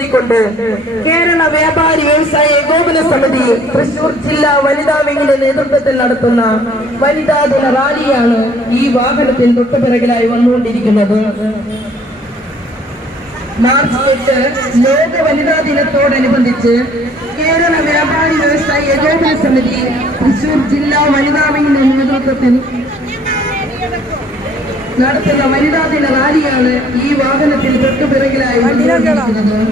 കൊണ്ട് കേരള വ്യാപാരി വ്യവസായ ഏകോപന സമിതി തൃശൂർ ജില്ലാ വനിതാ വിങ്ങിന്റെ നേതൃത്വത്തിൽ നടത്തുന്ന വനിതാ ദിന റാലിയാണ് ഈ വാഹനത്തിന് തൊട്ടുപിറകിലായി വന്നുകൊണ്ടിരിക്കുന്നത്. മാർച്ച് 8 ലോക വനിതാ ദിനത്തോടനുബന്ധിച്ച് കേരള വ്യാപാരി വ്യവസായ ഏകോപന സമിതി തൃശൂർ ജില്ലാ വനിതാ വിങ്ങിന്റെ നേതൃത്വത്തിൽ നടത്തുന്ന വനിതാ ദിന റാലിയാണ് ഈ വാഹനത്തിൽ തൊട്ടുപിറകിലായി വന്നുകൊണ്ടിരിക്കുന്നത്.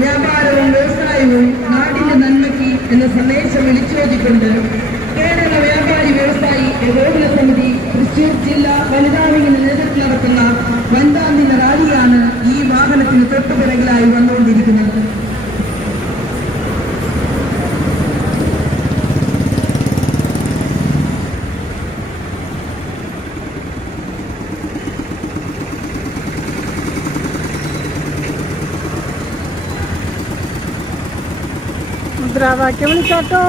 വ്യാപാരവും വ്യവസായവും നാടിന്റെ നന്മയ്ക്ക് എന്ന സന്ദേശം വിളിച്ചോതിക്കൊണ്ട് കേരള വ്യാപാരി വ്യവസായി ഏകോപന സമിതി തൃശൂർ ജില്ലാ വനിതാ വിങ്ങിന്റെ നേതൃത്വത്തിൽ നടത്തുന്ന വനിതാ ദിന റാലിയാണ് ഈ വാഹനത്തിന് തൊട്ടുപിറകിലായി വന്നുകൊണ്ടിരിക്കുന്നത്. മുദ്രാവാക്യം വിളിക്കാട്ടോ.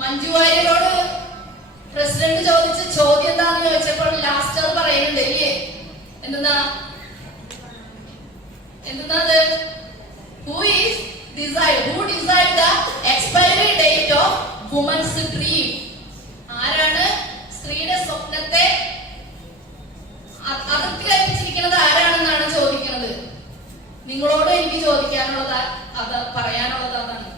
മഞ്ജു വാര്യരോട് പ്രസിഡന്റ് ചോദിച്ച ചോദ്യം എന്താന്ന് ചോദിച്ചപ്പോൾ ലാസ്റ്റ് അത് പറയുന്നുണ്ട് ഇല്ലേ? എന്തെന്നാ who decide the expiry date of woman's dream? ആരാണ് സ്ത്രീയുടെ സ്വപ്നത്തെ അതിർത്തി കൽപ്പിച്ചിരിക്കുന്നത് ആരാണെന്നാണ് ചോദിക്കുന്നത്. നിങ്ങളോട് എനിക്ക് ചോദിക്കാനുള്ളത് അത് പറയാനുള്ളത് അതാണ്.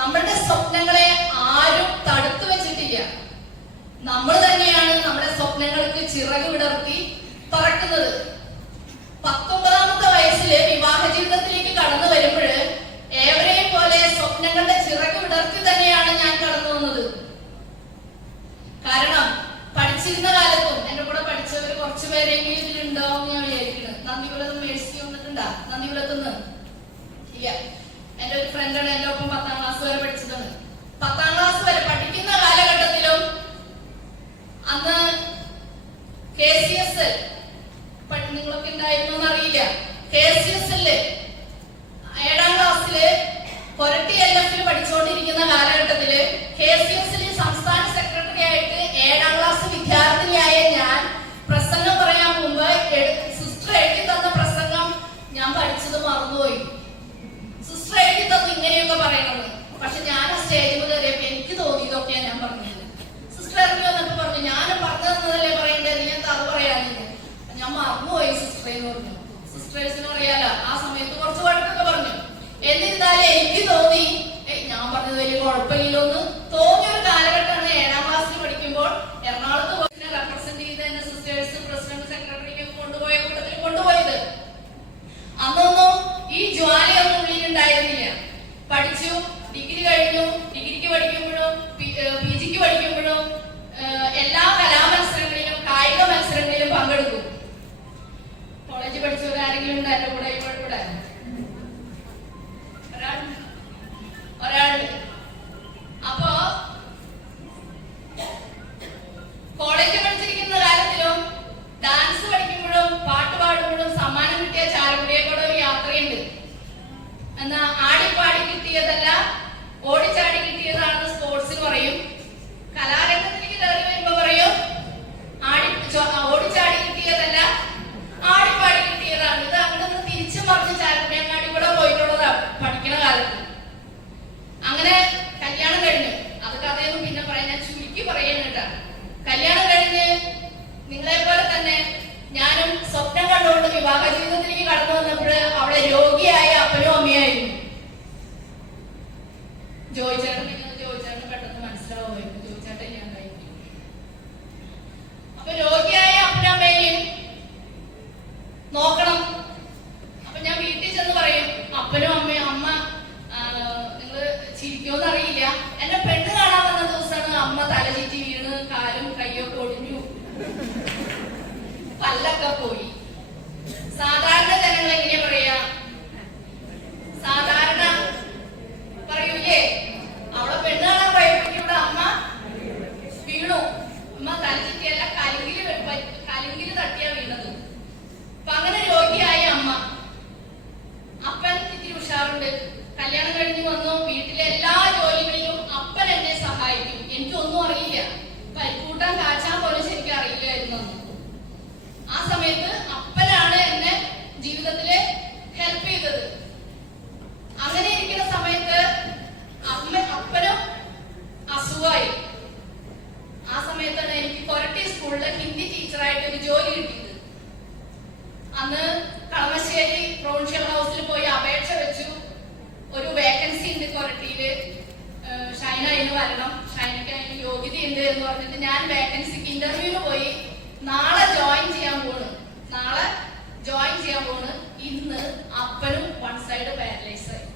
നമ്മളുടെ സ്വപ്നങ്ങളെ ആരും തടുത്തു വെച്ചിട്ടില്ല. നമ്മൾ തന്നെയാണ് നമ്മുടെ സ്വപ്നങ്ങൾക്ക് ചിറക് വിടർത്തി പറക്കുന്നത്. 19ാമത്തെ വയസ്സില് വിവാഹ ജീവിതത്തിലേക്ക് കടന്നു വരുമ്പോൾ ഏവരെയും പോലെ സ്വപ്നങ്ങളുടെ ചിറക് വിടർത്തി തന്നെയാണ് ഞാൻ കടന്നു വന്നത്. കാരണം പഠിച്ചിരുന്ന കാലത്തും എന്റെ കൂടെ പഠിച്ചവർ കുറച്ചു പേരെങ്കിലും ഇതിലുണ്ടാവും ഞാൻ വിചാരിക്കുന്നത്. നന്ദികുലത്ത് മേഴ്സി വന്നിട്ടുണ്ടാ? നന്ദികുലത്തുനിന്ന് ഇല്ല. എന്റെ ഒരു ഫ്രണ്ടാണ് എന്റെ ഒപ്പം 10ാം ക്ലാസ് വരെ പഠിച്ചതാണ്. 10ാം ക്ലാസ് വരെ പഠിക്കുന്ന കാലഘട്ടത്തിലും അന്ന് KCSL നിങ്ങളൊക്കെ ഉണ്ടായിരുന്നോന്ന് അറിയില്ല. KCSL 7ാം ക്ലാസ്സില് കൊരട്ടി LF പഠിച്ചുകൊണ്ടിരിക്കുന്ന കാലഘട്ടത്തില് KCSL സംസ്ഥാന സെക്രട്ടറി ആയിട്ട് 7ാം ക്ലാസ് വിദ്യാർത്ഥിനിയായ ഞാൻ പ്രസംഗം പറയാൻ മുമ്പ് സിസ്റ്റർ എഴുതി തന്ന പ്രസംഗം ഞാൻ പഠിച്ചത് മറന്നുപോയി. സിസ്റ്റർ എഴുതി തന്നു ഇങ്ങനെയൊക്കെ പറയണമെന്ന്. പക്ഷെ ഞാൻ ആ സ്റ്റേജിൽ കയറിയപ്പോ എനിക്ക് തോന്നിയതൊക്കെയാണ് ഞാൻ പറഞ്ഞത്. സിസ്റ്റർ ഇറങ്ങി വന്നപ്പോ പറഞ്ഞു, ഞാൻ പറഞ്ഞു തന്നതല്ലേ പറയണ്ടേ, നീ എന്താ അത് പറയാനില്ല? ഞാൻ മറന്നുപോയി സിസ്റ്ററെ എന്ന് പറഞ്ഞു. സിസ്റ്റേഴ്സിന് അറിയാലോ, ആ സമയത്ത് കുറച്ച് വഴക്കൊക്കെ പറഞ്ഞു. എന്നിരുന്നാലും എനിക്ക് തോന്നി ഞാൻ പറഞ്ഞത് വലിയ കുഴപ്പമില്ലല്ലോ എന്ന് തോന്നിയൊരു കാലഘട്ടമാണ് 7ാം ക്ലാസ്സിൽ പഠിക്കുമ്പോൾ. എറണാകുളത്ത് റെപ്രസെന്റ് ചെയ്ത് തന്നെ സിസ്റ്റേഴ്സ് പ്രസിഡന്റ് സെക്രട്ടറിക്ക് കൊണ്ടുപോയ കൂട്ടത്തിൽ കൊണ്ടുപോയത്. അന്നൊന്നും ഈ ജ്വാലയൊന്നും ഉള്ളിലുണ്ടായിരുന്നില്ല. പഠിച്ചു, ഡിഗ്രി കഴിഞ്ഞു. ഡിഗ്രിക്ക് പഠിക്കുമ്പോഴും PGക്ക് പഠിക്കുമ്പോഴും എല്ലാ കലാമത്സരങ്ങളിലും കായിക മത്സരങ്ങളിലും പങ്കെടുക്കും. കോളേജിൽ പഠിച്ചവരാരെങ്കിലും ഉണ്ട് എന്റെ കൂടെ? ഇവിടെ ഒരാളുണ്ട്. അപ്പോ കോളേജിൽ പഠിച്ചിരിക്കുന്ന കാലത്തിലും ഡാൻസ് പഠിക്കുമ്പോഴും പാട്ട് പാടുമ്പോഴും സമ്മാനം കിട്ടിയ ചാലക്കുടിയേക്കൂടെ ഒരു യാത്രയുണ്ട്. എന്നാ ആടിപ്പാടി കിട്ടിയതല്ല, ഓടിച്ചാടി കിട്ടിയതാണെന്ന് സ്പോർട്സിന് പറയും. കലാരംഗത്തിലേക്ക് കയറി വരുമ്പോ പറയും ഓടിച്ചാടി കിട്ടിയതല്ല, ആടിപ്പാടി കിട്ടിയതാണ്. ഇത് അങ്ങോട്ട് തിരിച്ചു അവിടെ രോഗിയായ അപ്പനും അമ്മയായിരുന്നു. ജോയിച്ചേട്ടൻ പെട്ടെന്ന് മനസ്സിലാവുമായിരുന്നു. ജോയിച്ചേട്ടൻ ഞാൻ കഴിക്കും. അപ്പൊ രോഗിയായ അപ്പനും അമ്മയും നോക്കണം. അപ്പൊ ഞാൻ വീട്ടിൽ ചെന്ന് പറയും, അപ്പനും അമ്മയും അമ്മ നിങ്ങള് ചിരിക്കുമെന്ന് അറിയില്ല, എന്നെ പെണ്ണ് കാണാൻ വന്ന ദിവസമാണ് അമ്മ തലചീറ്റി വീണ് കാലും കയ്യൊക്കെ ഒടിഞ്ഞു, പല്ലൊക്കെ പോയി. സാധാരണ ജനങ്ങൾ എങ്ങനെയാ പറയാ? സാധാരണ പറയൂലേ, അവിടെ പെണ്ണ് കാണാൻ പോയപ്പോഴേക്കും അമ്മ വീണു, അമ്മ തലചീറ്റിയല്ല കലുങ്കില് തട്ടിയാ വീണത്. അപ്പൊ അങ്ങനെ രോഗിയായ അമ്മ. അപ്പൻ ഇത്തിരി ഉഷാറുണ്ട്, കല്യാണം കഴിഞ്ഞ് വന്നു, വീട്ടിലെ എല്ലാ ജോലികളിലും അപ്പൻ എന്നെ സഹായിക്കും. എനിക്കൊന്നും അറിയില്ല, പരിക്കൂട്ടാൻ കാച്ചാൻ പോലും ശരിക്കും അറിയില്ലായിരുന്നു. ആ സമയത്ത് അപ്പനാണ് എന്നെ ജീവിതത്തില് ഹെൽപ്പ് ചെയ്തത്. അങ്ങനെ ഇരിക്കുന്ന സമയത്ത് അപ്പനും അസുഖമായി. ആ സമയത്താണ് എനിക്ക് കൊരട്ടി സ്കൂളിലെ ഹിന്ദി ടീച്ചറായിട്ട് ഒരു ജോലി കിട്ടിയത്. അന്ന് കളമശ്ശേരി പ്രൊവിൻഷ്യൽ ഹൗസിൽ പോയി അപേക്ഷ വെച്ചു. ഒരു വേക്കൻസി ഉണ്ട് കൊരട്ടിയില്, ഷൈന അതിന് വരണം, ഷൈനയ്ക്ക് അതിന് യോഗ്യതയുണ്ട് എന്ന് പറഞ്ഞിട്ട് ഞാൻ വേക്കൻസിക്ക് ഇന്റർവ്യൂവിന് പോയി. നാളെ ജോയിൻ ചെയ്യാൻ പോണ്. ഇന്ന് അപ്പനും വൺ സൈഡ് പാരലൈസ് ആയി.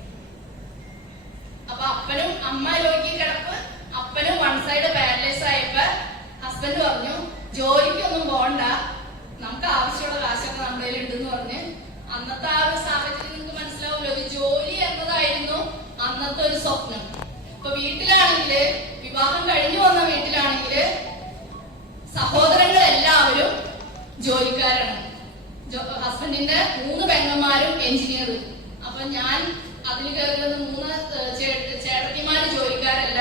അപ്പൊ അപ്പനും അമ്മ രോഗി കിടപ്പ്, അപ്പനും വൺ സൈഡ് പാരലൈസ് ആയപ്പോ ഹസ്ബൻഡ് പറഞ്ഞു, ജോലിക്കൊന്നും പോകണ്ട, നമുക്ക് ആവശ്യമുള്ള കാശൊക്കെ നമ്മുടെ കയ്യിൽ ഉണ്ടെന്ന് പറഞ്ഞ്. അന്നത്തെ ആ ഒരു സാഹചര്യം നിങ്ങൾക്ക് മനസ്സിലാവുമല്ലോ, ഒരു ജോലി എന്നതായിരുന്നു അന്നത്തെ ഒരു സ്വപ്നം. ഇപ്പൊ വീട്ടിലാണെങ്കില്, വിവാഹം കഴിഞ്ഞു വന്ന വീട്ടിലാണെങ്കില് സഹോദരങ്ങൾ എല്ലാവരും ജോലിക്കാരാണ്. ഹസ്ബൻഡിന്റെ 3 പെങ്ങന്മാരും എഞ്ചിനീയർ. അപ്പൊ ഞാൻ അതിൽ കയറുന്നത് 3 ചേട്ടത്തിമാര് ജോലിക്കാരല്ല.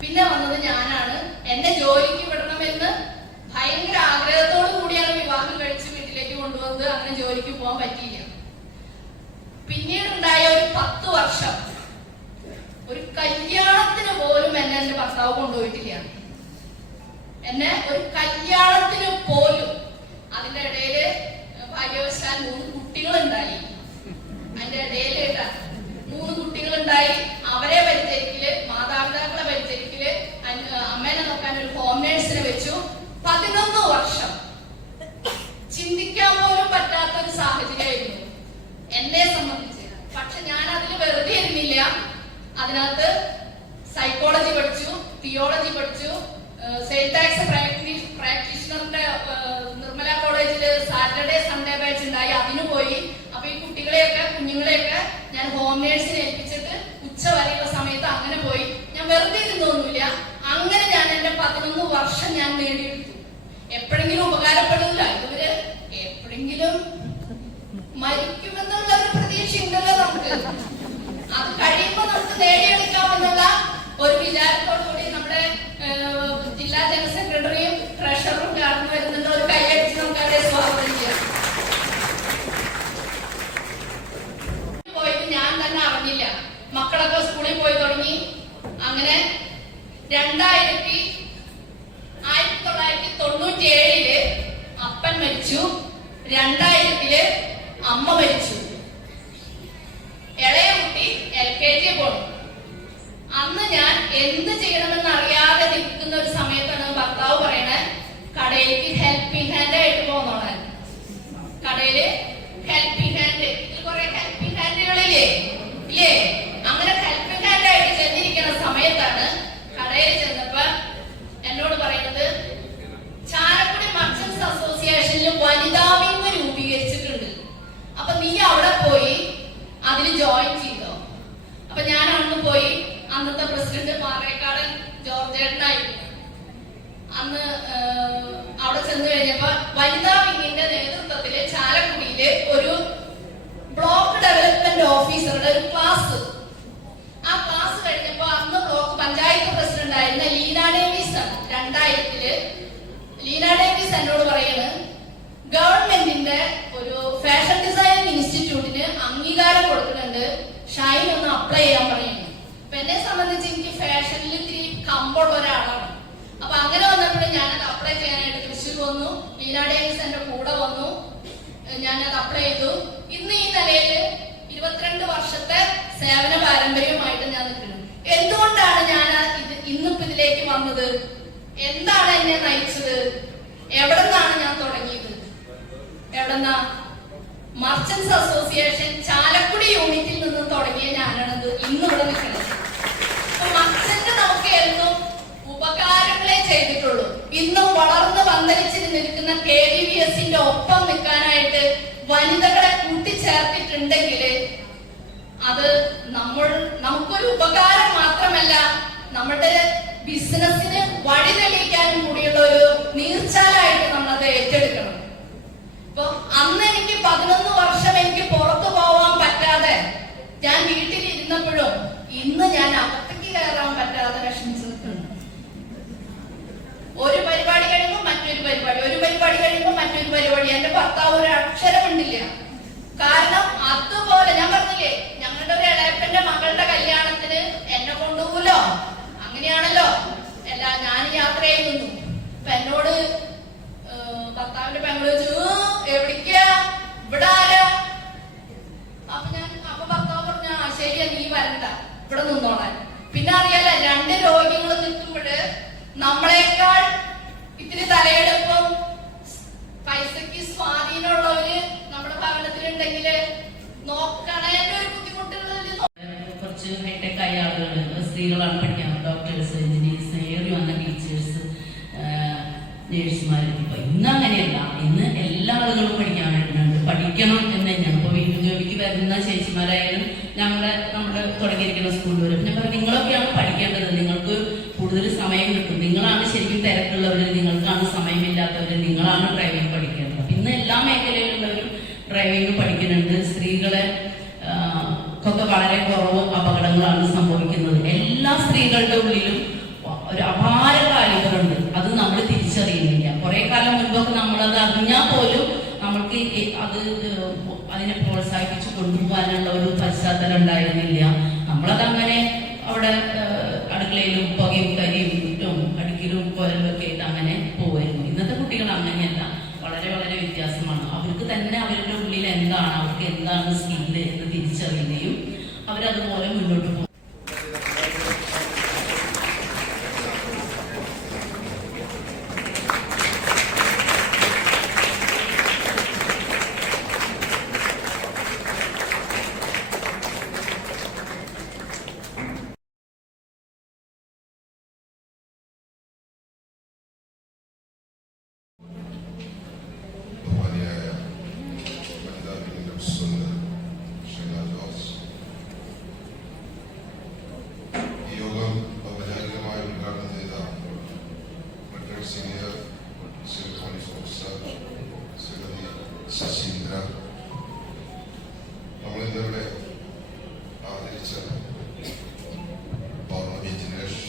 പിന്നെ വന്നത് ഞാനാണ്. എന്നെ ജോലിക്ക് വിടണമെന്ന് ഭയങ്കര ആഗ്രഹത്തോടു കൂടിയാണ് വിവാഹം കഴിച്ച് വീട്ടിലേക്ക് കൊണ്ടുവന്നത്. അങ്ങനെ ജോലിക്ക് പോകാൻ പറ്റിയില്ല. പിന്നീടുണ്ടായ ഒരു 10 വർഷം ഒരു കല്യാണത്തിന് പോലും എന്നെ എന്റെ ഭർത്താവ് കൊണ്ടുപോയിട്ടില്ല. എന്നെ ഒരു കല്യാണത്തിന് പോലും. അതിന്റെ ഇടയില് ഭാഗ്യവശാൽ 3 കുട്ടികളുണ്ടായി. അതിന്റെ ഇടയില് 3 കുട്ടികളുണ്ടായി. അവരെ പരിചരിക്കല്, മാതാപിതാക്കളെ പരിചരിക്കല്, അമ്മേനെ നോക്കാൻ ഒരു ഹോം നേഴ്സിനെ വെച്ചു. 11 വർഷം ചിന്തിക്കാൻ പോലും പറ്റാത്ത ഒരു സാഹചര്യമായിരുന്നു എന്നെ സംബന്ധിച്ച്. പക്ഷെ ഞാൻ അതിൽ വെറുതെ ഇരുന്നില്ല. അതിനകത്ത് സൈക്കോളജി പഠിച്ചു, തിയോളജി പഠിച്ചു, സെയിൽ ടാക്സ് പ്രാക്ടീഷണറിന്റെ നിർമ്മല കോളേജില് സാറ്റർഡേ സൺഡേ ബാച്ച് ഉണ്ടായി, അതിന് പോയി. അപ്പൊ ഈ കുഞ്ഞുങ്ങളെയൊക്കെ ഞാൻ ഹോം നേഴ്സിനെ ഏൽപ്പിച്ചിട്ട് ഉച്ച വരെയുള്ള സമയത്ത് അങ്ങനെ പോയി. ഞാൻ വെറുതെ ഇരുന്നൊന്നുമില്ല. അങ്ങനെ ഞാൻ എന്റെ 11 വർഷം ഞാൻ നേടിയെടുത്തു. എപ്പോഴെങ്കിലും ഉപകാരപ്പെടില്ല, ഇവര് എപ്പോഴെങ്കിലും മരിക്കുമെന്നുള്ള ഒരു പ്രതീക്ഷ ഉണ്ടല്ലോ നമുക്ക്. അത് കഴിയുമ്പോ നമുക്ക് നേടിയെടുക്കാമെന്നുള്ള ഒരു വിചാരത്തോടുകൂടി നമ്മുടെ ജില്ലാ ജനറൽ സെക്രട്ടറിയും ട്രഷററും കടന്നു വരുന്നുണ്ട്. ഒരു കൈയടിച്ച് നമുക്ക് അവരെ സ്വാഗതം ചെയ്യാം. പോയത് ഞാൻ തന്നെ അറിഞ്ഞില്ല. മക്കളൊക്കെ സ്കൂളിൽ പോയി തുടങ്ങി. അങ്ങനെ 1997 അപ്പൻ മരിച്ചു. 2000 അമ്മ മരിച്ചു. ഇളയ കുട്ടി LKG പോണു. അന്ന് ഞാൻ എന്ത് ചെയ്യണമെന്ന് അറിയാതെ നിൽക്കുന്ന ഒരു സമയത്താണ് ഭർത്താവ് പറയണേ, കടയിലേക്ക് ഹെൽപ്പിംഗ് ഹാൻഡ് ആയിട്ട് പോന്നോളാൻ. കടയില് ഹെൽപ്പിംഗ് ഹാൻഡ്, കുറെ ഹെൽപ്പിംഗ് ഹാൻഡുകളില്ലേ ഇല്ലേ? അങ്ങനെ ഹെൽപ്പിംഗ് ഹാൻഡ് ആയിട്ട് ചെന്നിരിക്കുന്ന സമയത്താണ് കടയിൽ ചെന്നപ്പോ എന്നോട് പറയുന്നത്, ചാലക്കുടി മർച്ചന്റ്സ് അസോസിയേഷനിൽ വനിതാ വിംഗ് രൂപീകരിച്ചിട്ടുണ്ട്, അപ്പൊ നീ അവിടെ പോയി അതിൽ ജോയിൻ ചെയ്തോ. അപ്പൊ ഞാൻ അന്ന് പോയി. അന്നത്തെ പ്രസിഡന്റ് പാറേക്കാടൻ ജോർജേട്ടനായിരുന്നു. അന്ന് അവിടെ ചെന്ന് കഴിഞ്ഞപ്പോ വനിതാ വിംഗിന്റെ നേതൃത്വത്തില് ചാലക്കുടിയിലെ ഒരു ബ്ലോക്ക് ഡെവലപ്മെന്റ് ഓഫീസറുടെ ഒരു ക്ലാസ്. ആ ക്ലാസ് കഴിഞ്ഞപ്പോ അന്ന് ബ്ലോക്ക് പഞ്ചായത്ത് പ്രസിഡന്റ് ആയിരുന്ന ലീന ഡേവിസ് ആണ്. 2000 ലീന ഡേവിസ് എന്നോട് പറയുന്നത്, ഗവൺമെന്റിന്റെ ഒരു ഫാഷൻ ഡിസൈനിങ് ഇൻസ്റ്റിറ്റ്യൂട്ടിന് അംഗീകാരം കൊടുക്കുന്നുണ്ട്, ഷൈൻ ഒന്ന് അപ്ലൈ ചെയ്യാൻ പറയുന്നു. അപ്പൊ എന്നെ സംബന്ധിച്ച് എനിക്ക് ഫാഷനിൽ ഇത്തിരി കമ്പുള്ള ഒരാളാണ്. അപ്പൊ അങ്ങനെ വന്നപ്പോഴും ഞാനത് അപ്ലൈ ചെയ്യാനായിട്ട് തൃശ്ശൂർ വന്നു. ലീന ഡേവിസ് എന്റെ കൂടെ വന്നു. ഞാനത് അപ്ലൈ ചെയ്തു. ഇന്ന് ഈ നിലയിൽ വന്നത്? എന്താണ് എന്നെ നയിച്ചത്? എവിടെ നിന്നാണ് ഞാൻ തുടങ്ങിയത്? എവിടെന്നാ? മർച്ചന്റ്സ് അസോസിയേഷൻ ചാലക്കുടി യൂണിറ്റിൽ നിന്ന് തുടങ്ങിയ ഞാനാണത് ഇന്ന് ഇവിടെ നിൽക്കുന്നത്. അപ്പൊ മർച്ചന്റ് നമുക്ക് എന്നും ഉപകാരങ്ങളെ ചെയ്തിട്ടുള്ളൂ. ഇന്നും വളർന്ന് പന്തലിച്ച് നിൽക്കുന്ന KVVSന്റെ ഒപ്പം നിൽക്കാനായിട്ട് വനിതകളെ കൂട്ടിച്ചേർത്തിട്ടുണ്ടെങ്കിൽ അത് നമുക്കൊരു ഉപകാരം മാത്രമല്ല, നമ്മുടെ ബിസിനസിന് വഴി തെളിയിക്കാനും കൂടിയുള്ള ഒരു നീർച്ചാലായിട്ട് നമ്മളത് ഏറ്റെടുക്കണം. അപ്പൊ അന്ന് എനിക്ക് 11 വർഷം എനിക്ക് പുറത്തു പോവാൻ പറ്റാതെ ഞാൻ വീട്ടിലിരുന്നപ്പോഴും ഇന്ന് ഞാൻ അകത്തേക്ക് കയറാൻ പറ്റാതെ വിഷമിച്ച് നിൽക്കുന്നു. ഒരു പരിപാടി കഴിയുമ്പോൾ മറ്റൊരു പരിപാടി, ഒരു പരിപാടി കഴിയുമ്പോൾ മറ്റൊരു പരിപാടി. എന്റെ ഭർത്താവ് ഒരു അക്ഷരം ഉണ്ടില്ല. കാരണം അതുപോലെ ഞാൻ പറഞ്ഞില്ലേ, ഞങ്ങളുടെ ഒരു ഇളയപ്പന്റെ മകളുടെ കല്യാണത്തിന് എന്നെ കൊണ്ടുപോലോ, അങ്ങനെയാണല്ലോ ഞാൻ യാത്ര ചെയ്യുന്നു. അപ്പൊ എന്നോട് ഭർത്താവിന്റെ പെങ്ങള് ചോദിച്ചു, എവിടേക്കാ, ഇവിടെ ആരാ? അപ്പൊ ഭർത്താവ് പറഞ്ഞ ശരിയാ, നീ വരണ്ട, ഇവിടെ നിന്നോളാൻ. പിന്നെ അറിയാലോ, 2 രോഗികൾ നിൽക്കുമ്പോഴ് നമ്മളെക്കാൾ ഇത്തിരി തലയെടുപ്പും പൈസക്ക് സ്വാധീനമുള്ളവര് നമ്മുടെ ഭവനത്തിലുണ്ടെങ്കിൽ നോക്കണേ ഒരു ബുദ്ധിമുട്ടുകളിൽ കുറച്ച് ഹൈടെക് ആയ ആളുകൾ, സ്ത്രീകളാണ് പഠിക്കാൻ, ഡോക്ടേഴ്സ്, എഞ്ചിനീയേഴ്സ്, ഏറി വന്ന ടീച്ചേഴ്സ്, നേഴ്സുമാർ. ഇപ്പൊ ഇന്ന് അങ്ങനെയല്ല, ഇന്ന് എല്ലാ ആളുകളും പഠിക്കാൻ വരുന്നുണ്ട്. പഠിക്കണം എന്ന് തന്നെയാണ്. ഇപ്പൊ വീട്ടു ജോലിക്ക് വരുന്ന ചേച്ചിമാരായാലും നമ്മുടെ തുടങ്ങിയിരിക്കുന്ന സ്കൂളിൽ വരും. ഞാൻ പറഞ്ഞു, നിങ്ങളൊക്കെയാണ് പഠിക്കേണ്ടത്, നിങ്ങൾക്ക് കൂടുതൽ സമയം കിട്ടും, നിങ്ങളാണ് ശരിക്കും തിരക്കുള്ളവര്, നിങ്ങൾക്കാണ് സമയമില്ലാത്തവര്, നിങ്ങളാണ് ഡ്രൈവിംഗ് പഠിക്കേണ്ടത്. ഇന്ന് എല്ലാ മേഖലയിലുള്ളവരും ഡ്രൈവിംഗ് പഠിക്കുന്നുണ്ട്. സ്ത്രീകളെ ഒക്കെ വളരെ കുറവ് അപകടങ്ങളാണ് സംഭവിക്കുന്നത്. എല്ലാ സ്ത്രീകളുടെ ഉള്ളിലും ഒരു അപാര കാലിബറുണ്ട്. അത് നമ്മൾ തിരിച്ചറിയുന്നില്ല. കുറെ കാലം മുൻപൊക്കെ നമ്മളത് അറിഞ്ഞാൽ പോലും നമ്മൾക്ക് അതിനെ പ്രോത്സാഹിപ്പിച്ചു കൊണ്ടുപോകാനുള്ള ഒരു പശ്ചാത്തലം ഉണ്ടായിരുന്നില്ല. നമ്മളതങ്ങനെ അവിടെ അടുക്കളയിലും പുകയും കരിയും ഇട്ടും അടിക്കലും കോരലും ഒക്കെ ആയിട്ട് അങ്ങനെ പോവായിരുന്നു. ഇന്നത്തെ കുട്ടികൾ അങ്ങനെയല്ല, വളരെ വളരെ വ്യത്യാസമാണ്. അവർക്ക് തന്നെ അവരുടെ ഉള്ളിൽ എന്താണ്, അവർക്ക് എന്താണ് സ്കില്ല് എന്ന് തിരിച്ചറിയുകയും അവരതുപോലെ മുന്നോട്ട് പോകും. നമ്മളിന്നിവിടെ ആദരിച്ച പൗർണമി ജിനേഷ്,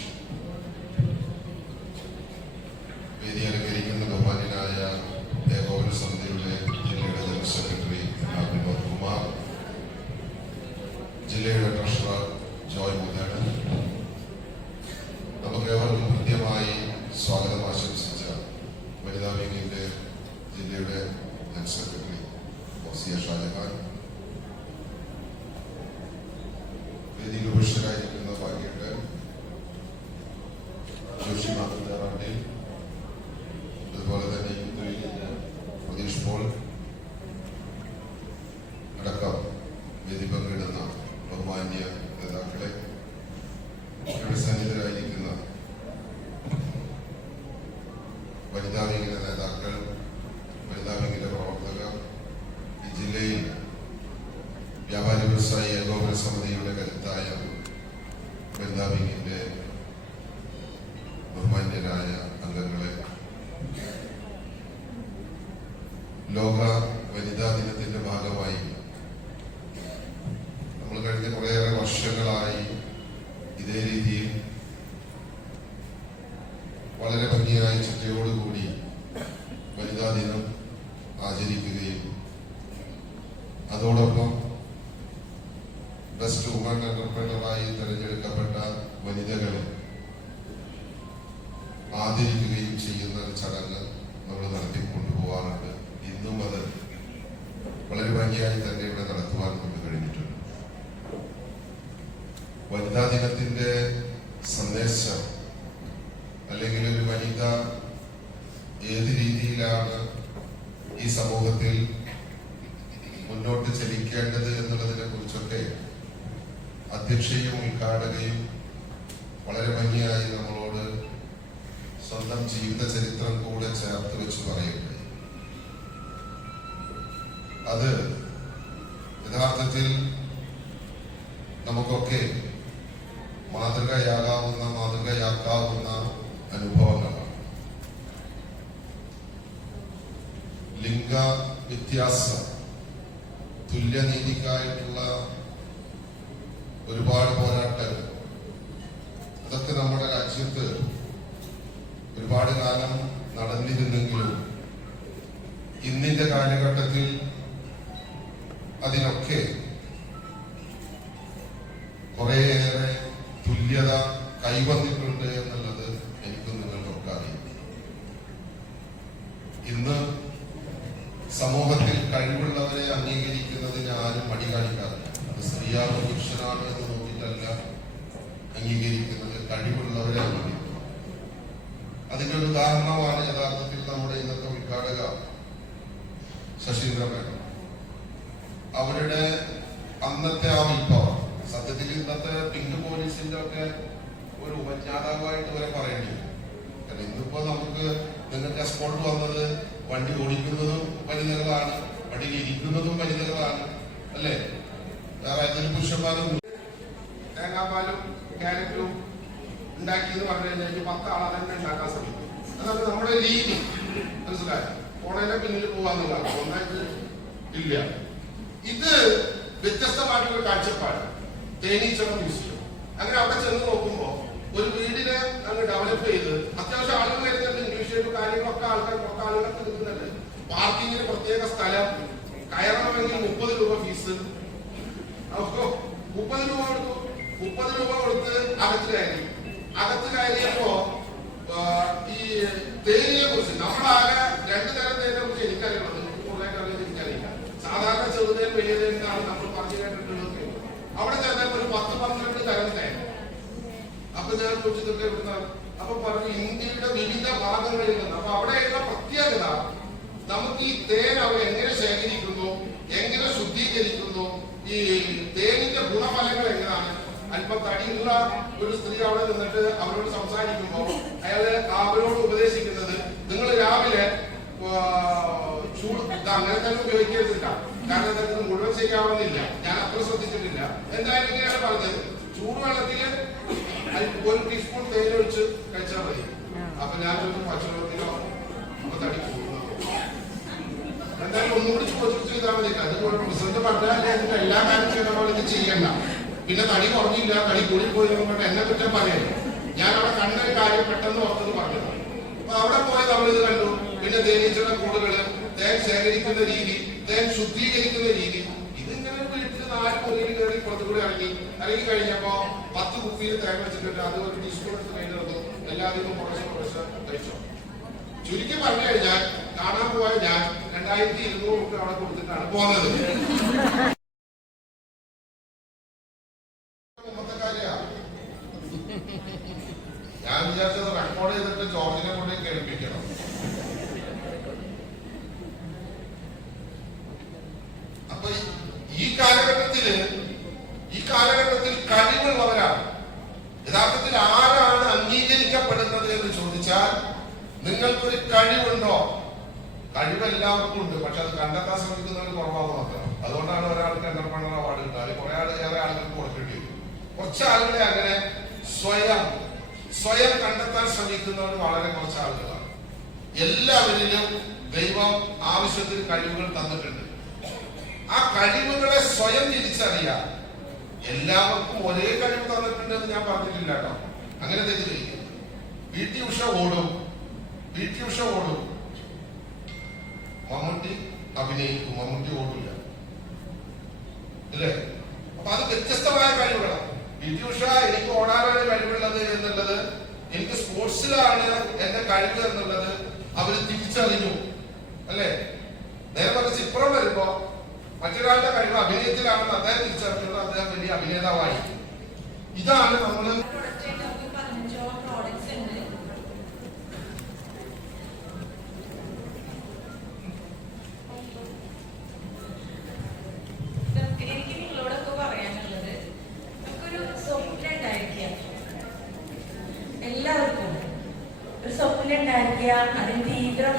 വേദി അലങ്കരിക്കുന്ന ബഹുമാന്യനായ ഏകോപന സമിതിയുടെ ജില്ലയുടെ ജനറൽ സെക്രട്ടറി വിനോദ് കുമാർ, ജില്ലയുടെ ട്രഷറർ ജോയ് മുതേടൻ, നമുക്ക് ഏവർക്കും കൃത്യമായി സ്വാഗതം ആശംസിച്ച വനിതാ വിംഗിന്റെ ജില്ലയുടെ ജനറൽ സെക്രട്ടറി ഷാജഹാൻ, വേദിയിൽ ഉപേക്ഷിതരായിരിക്കുന്ന ഭാഗ്യട്ട് ജോഷി മാതാറാണ്ടി, അതുപോലെ തന്നെ പ്രതീഷ് പോൾ അടക്കം വേദി പങ്കിടുന്ന ബഹുമാന്യ നേതാക്കളെ, ഇവിടെ സന്നിധരായിരിക്കുന്ന വനിതാ വിംഗിന്റെ നേതാക്കൾ, വനിതാ വിംഗിന്റെ പ്രവർത്തകർ, ഈ ജില്ലയിൽ വ്യാപാരി വ്യവസായി ഏകോപന സമിതിയുടെ കരുത്തായ വനിതാ വിംഗിന്റെ ബഹുമാന്യരായ അംഗങ്ങളെ, ലോക വനിതാ ദിനത്തിന്റെ ഭാഗമായി നമ്മൾ കഴിഞ്ഞ കുറേയേറെ വർഷങ്ങളായി ഇതേ രീതിയിൽ വളരെ ഭംഗിയായ ചിട്ടയോടുകൂടി വനിതാ ദിനം ആചരിക്കുകയും അതോടൊപ്പം ബെസ്റ്റ് വുമൺ എന്റർപ്രൈനറായി തെരഞ്ഞെടുക്കപ്പെട്ട വനിതകളെ ആദരിക്കുകയും ചെയ്യുന്ന ഒരു ചടങ്ങ് നമ്മൾ നടത്തിക്കൊണ്ടുപോകാറുണ്ട്. ഇന്നും അത് വളരെ ഭംഗിയായി തന്നെ ഇവിടെ നടത്തുവാൻ നമുക്ക് കഴിഞ്ഞിട്ടുണ്ട്. വനിതാ ദിനത്തിന്റെ സന്ദേശം അല്ലെങ്കിൽ ഒരു വനിത ഏത് രീതിയിലാണ് ഈ സമൂഹത്തിൽ മുന്നോട്ട് ചലിക്കേണ്ടത് എന്നുള്ളതിനെ കുറിച്ചൊക്കെ അധ്യക്ഷയും ഉദ്ഘാടകയും വളരെ ഭംഗിയായി നമ്മളോട് സ്വന്തം ജീവിത ചരിത്രം കൂടെ ചേർത്ത് വെച്ച് പറയുന്നത്. അത് യഥാർത്ഥത്തിൽ നമുക്കൊക്കെ മാതൃകയാക്കാവുന്ന അനുഭവങ്ങളാണ്. ലിംഗ വ്യത്യാസം, തുല്യനീതിക്കായിട്ടുള്ള ഒരുപാട് പോരാട്ടങ്ങൾ, അതൊക്കെ നമ്മുടെ രാജ്യത്ത് ഒരുപാട് കാലം നടന്നിരുന്നെങ്കിലും ഇന്നിന്റെ കാലഘട്ടത്തിൽ അതിനൊക്കെ കുറേയേറെ തുല്യത കൈവന്നിട്ടുണ്ട് എന്നുള്ളത് എനിക്കും നിങ്ങൾക്കൊക്കെ അറിയാം. ഇന്ന് സമൂഹത്തിൽ കഴിവുള്ളവരെ അംഗീകരിക്കുന്നതിന് ആരും മടി കാണിക്കാറില്ല. അത് സ്ത്രീയാണോ പുരുഷനാണോ എന്ന് നോക്കിയിട്ടല്ല അംഗീകരിക്കുന്നത്, കഴിവുള്ളവരെ അംഗീകരിക്കുന്നു. അതിന്റെ ഒരു ഉദാഹരണമാണ് യഥാർത്ഥത്തിൽ നമ്മുടെ ഇന്നത്തെ ഉദ്ഘാടക ശശീന്ദ്ര മേഡം. അവരുടെ അന്നത്തെ ആ വിപ്ലവം സത്യത്തിൽ ഇന്നത്തെ പിങ്ക് പോലീസിന്റെ ഒക്കെ ഒരു ഉപജ്ഞാതാവായിട്ട് വരെ പറയേണ്ടി വരും. കാരണം ഇന്നിപ്പോ നമുക്ക് നിങ്ങൾക്ക് എസ്കോർട്ട് വന്നത് വണ്ടി ഓടിക്കുന്നതും വനിതകളാണ്, വണ്ടിയിൽ ഇരിക്കുന്നതും വനിതകളാണ്, അല്ലേ? വേറെ ഏതൊരു പുരുഷന്മാരും തേങ്ങാപ്പാലും ക്യാരറ്റും ഉണ്ടാക്കി എന്ന് പറഞ്ഞു കഴിഞ്ഞാൽ 10 ആളെ തന്നെ ഉണ്ടാക്കാൻ ശ്രമിക്കും. അതാണ് നമ്മുടെ രീതി. മനസ്സിലായോ? ഫോണിലെ പിന്നിൽ പോവാന്നുള്ളതാണ്. ഒന്നായിട്ട് ഇല്ല. ഇത് വ്യത്യസ്തമായിട്ടുള്ള കാഴ്ചപ്പാട് തേനീച്ചയുടെ മ്യൂസിയം. അങ്ങനെ അവിടെ ചെന്ന് നോക്കുമ്പോ ഒരു വീടിനെ അങ്ങ് ഡെവലപ്പ് ചെയ്ത് അത്യാവശ്യം ആളുകൾ വരുന്നുണ്ട്, ഇംഗ്ലീഷ് കാര്യങ്ങളൊക്കെ പുറത്തെ ആളുകളൊക്കെ കിട്ടുന്നുണ്ട്. പാർക്കിങ്ങിന് പ്രത്യേക സ്ഥലം, കയറണമെങ്കിൽ 30 രൂപ ഫീസ്. 30 രൂപ കൊടുത്തു. 30 രൂപ കൊടുത്ത് അകത്ത് കയറിയപ്പോ ഈ തേനിയെ കുറിച്ച് നമ്മളാകെ 2 തരം തേനിനെ കുറിച്ച് എനിക്കറിയുള്ളത്, കൂടുതലായിട്ട് അറിയാൻ എനിക്കറിയില്ല. സാധാരണ ചെറുതേൻ വലിയ തേനാണ് നമ്മൾ പറഞ്ഞു കേട്ടിട്ടുള്ളത്. അവിടെ ചെന്നാൽ ഒരു 10-12 തരം തേൻ. അപ്പൊ ഞാൻ ചോദിച്ചിട്ടൊക്കെ ഇവിടുന്നാണ്. അപ്പൊ പറഞ്ഞു ഇന്ത്യയുടെ വിവിധ ഭാഗങ്ങളിൽ നിന്ന്. അപ്പൊ അവിടെയുള്ള പ്രത്യേകത നമുക്ക് ഈ തേൻ അവർ എങ്ങനെ ശേഖരിക്കുന്നു, എങ്ങനെ ശുദ്ധീകരിക്കുന്നു, ഈ തേനിന്റെ ഗുണഫലങ്ങൾ എങ്ങനെയാണ്. അല്പം തടിയുള്ള ഒരു സ്ത്രീ അവിടെ നിന്നിട്ട് അവരോട് സംസാരിക്കുമ്പോൾ അയാള് അവരോട് ഉപദേശിക്കുന്നത്, നിങ്ങൾ രാവിലെ ചൂട് അങ്ങനെ തന്നെ ഉപയോഗിക്കരുതില്ല, കാരണം നിങ്ങൾക്ക് മുഴുവൻ ചെയ്യാവുന്നില്ല. ഞാൻ അത്ര ശ്രദ്ധിച്ചിട്ടില്ല. എന്തായാലും ഇങ്ങനെയാണ് പറഞ്ഞത്, ചൂടുവെള്ളത്തില് 1 ടീസ്പൂൺ തേയില ഒഴിച്ച് കഴിച്ചാൽ മതി. അപ്പൊ ഞാൻ പച്ചവെള്ളത്തിലോ അപ്പൊ തടി കൂടുന്നു. എന്തായാലും ഒന്നുകൂടി ചോദിച്ചു ചെയ്താൽ മതി. അതുപോലെ പ്രസിഡന്റ് പറഞ്ഞാൽ എല്ലാ കാര്യം ചെയ്യുന്ന പോലെ ഇത് ചെയ്യണ്ട. പിന്നെ തടി കുറഞ്ഞില്ല, തടി കൂടിപ്പോയി പറഞ്ഞിട്ട് എന്നെ കുറ്റം പറയരുത്. ഞാൻ അവിടെ കണ്ട കാര്യം പെട്ടെന്ന് ഓർത്തത് പറഞ്ഞത്. അപ്പൊ അവിടെ പോയി നമ്മളിത് കണ്ടു. പിന്നെ തേനീച്ചയുടെ കൂടുകള്, തേൻ ശേഖരിക്കുന്ന രീതി, തേൻ ശുദ്ധീകരിക്കുന്ന രീതി. ഇതിങ്ങനെ വീട്ടിൽ 4 മുറിയിൽ കയറി പുറത്തുകൂടി ഇറങ്ങി കഴിഞ്ഞപ്പോ 10 കുപ്പിയിൽ തേൻ വെച്ചിട്ടുണ്ട്. അത് ഒരു ടീസ്പൂൺ എടുത്ത് കഴിഞ്ഞിരുന്നു. എല്ലാവർക്കും കുറച്ച് കഴിച്ചോ. ചുരുക്കി പറഞ്ഞു കഴിഞ്ഞാൽ കാണാൻ പോയ ഞാൻ 2200 രൂപ അവിടെ കൊടുത്തിട്ടാണ് പോകുന്നത്. ഞാൻ വിചാരിച്ചത് റെക്കോർഡ് ചെയ്തിട്ട് ജോർജിനെ കൊണ്ട് കേൾപ്പിക്കണം. അപ്പൊ ഈ കാലഘട്ടത്തിൽ കഴിവുള്ളവരാണ്. യഥാർത്ഥത്തിൽ ആരാണ് അംഗീകരിക്കപ്പെടുന്നത് എന്ന് ചോദിച്ചാൽ, നിങ്ങൾക്കൊരു കഴിവുണ്ടോ? കഴിവ് എല്ലാവർക്കും ഉണ്ട്, പക്ഷെ അത് കണ്ടെത്താൻ ശ്രമിക്കുന്നവർ കുറവാന്ന് മാത്രം. അതുകൊണ്ടാണ് ഒരാൾക്ക് എന്റർപ്രണർ അവാർഡ് കിട്ടുക, അല്ലെങ്കിൽ ഏറെ ആളുകൾക്ക് കൊടുക്കേണ്ടി വരും. കുറച്ച് ആളുകളെ അങ്ങനെ സ്വയം കണ്ടെത്താൻ ശ്രമിക്കുന്നവർ വളരെ കുറച്ച് ആളുകളാണ്. എല്ലാവരിലും ദൈവം ആവശ്യത്തിന് കഴിവുകൾ തന്നിട്ടുണ്ട്. ആ കഴിവുകളെ സ്വയം തിരിച്ചറിയാം. എല്ലാവർക്കും ഒരേ കഴിവ് തന്നിട്ടുണ്ടെന്ന് ഞാൻ പറഞ്ഞിട്ടില്ല കേട്ടോ, അങ്ങനെ തെറ്റിദ്ധരിക്കും. PT ഉഷ ഓടും, മമ്മൂട്ടി അഭിനയിക്കും, മമ്മൂട്ടി ഓടില്ല, അല്ലേ? അപ്പൊ അത് വ്യത്യസ്തമായ കഴിവുകളാണ്. PT ഉഷ എനിക്ക് ഓടാനാണ് കഴിവുള്ളത് എന്നുള്ളത്, എനിക്ക് സ്പോർട്സിലാണ് എന്റെ കഴിവ് എന്നുള്ളത് അവര് തിരിച്ചറിഞ്ഞു, അല്ലേ? നേരെ മറിച്ച് ഇപ്പുറം വരുമ്പോ മറ്റൊരാളുടെ കഴിവ് അഭിനയത്തിലാണെന്ന് അദ്ദേഹം തിരിച്ചറിഞ്ഞത്, അദ്ദേഹം വലിയ അഭിനേതാവായി. ഇതാണ് നമ്മള്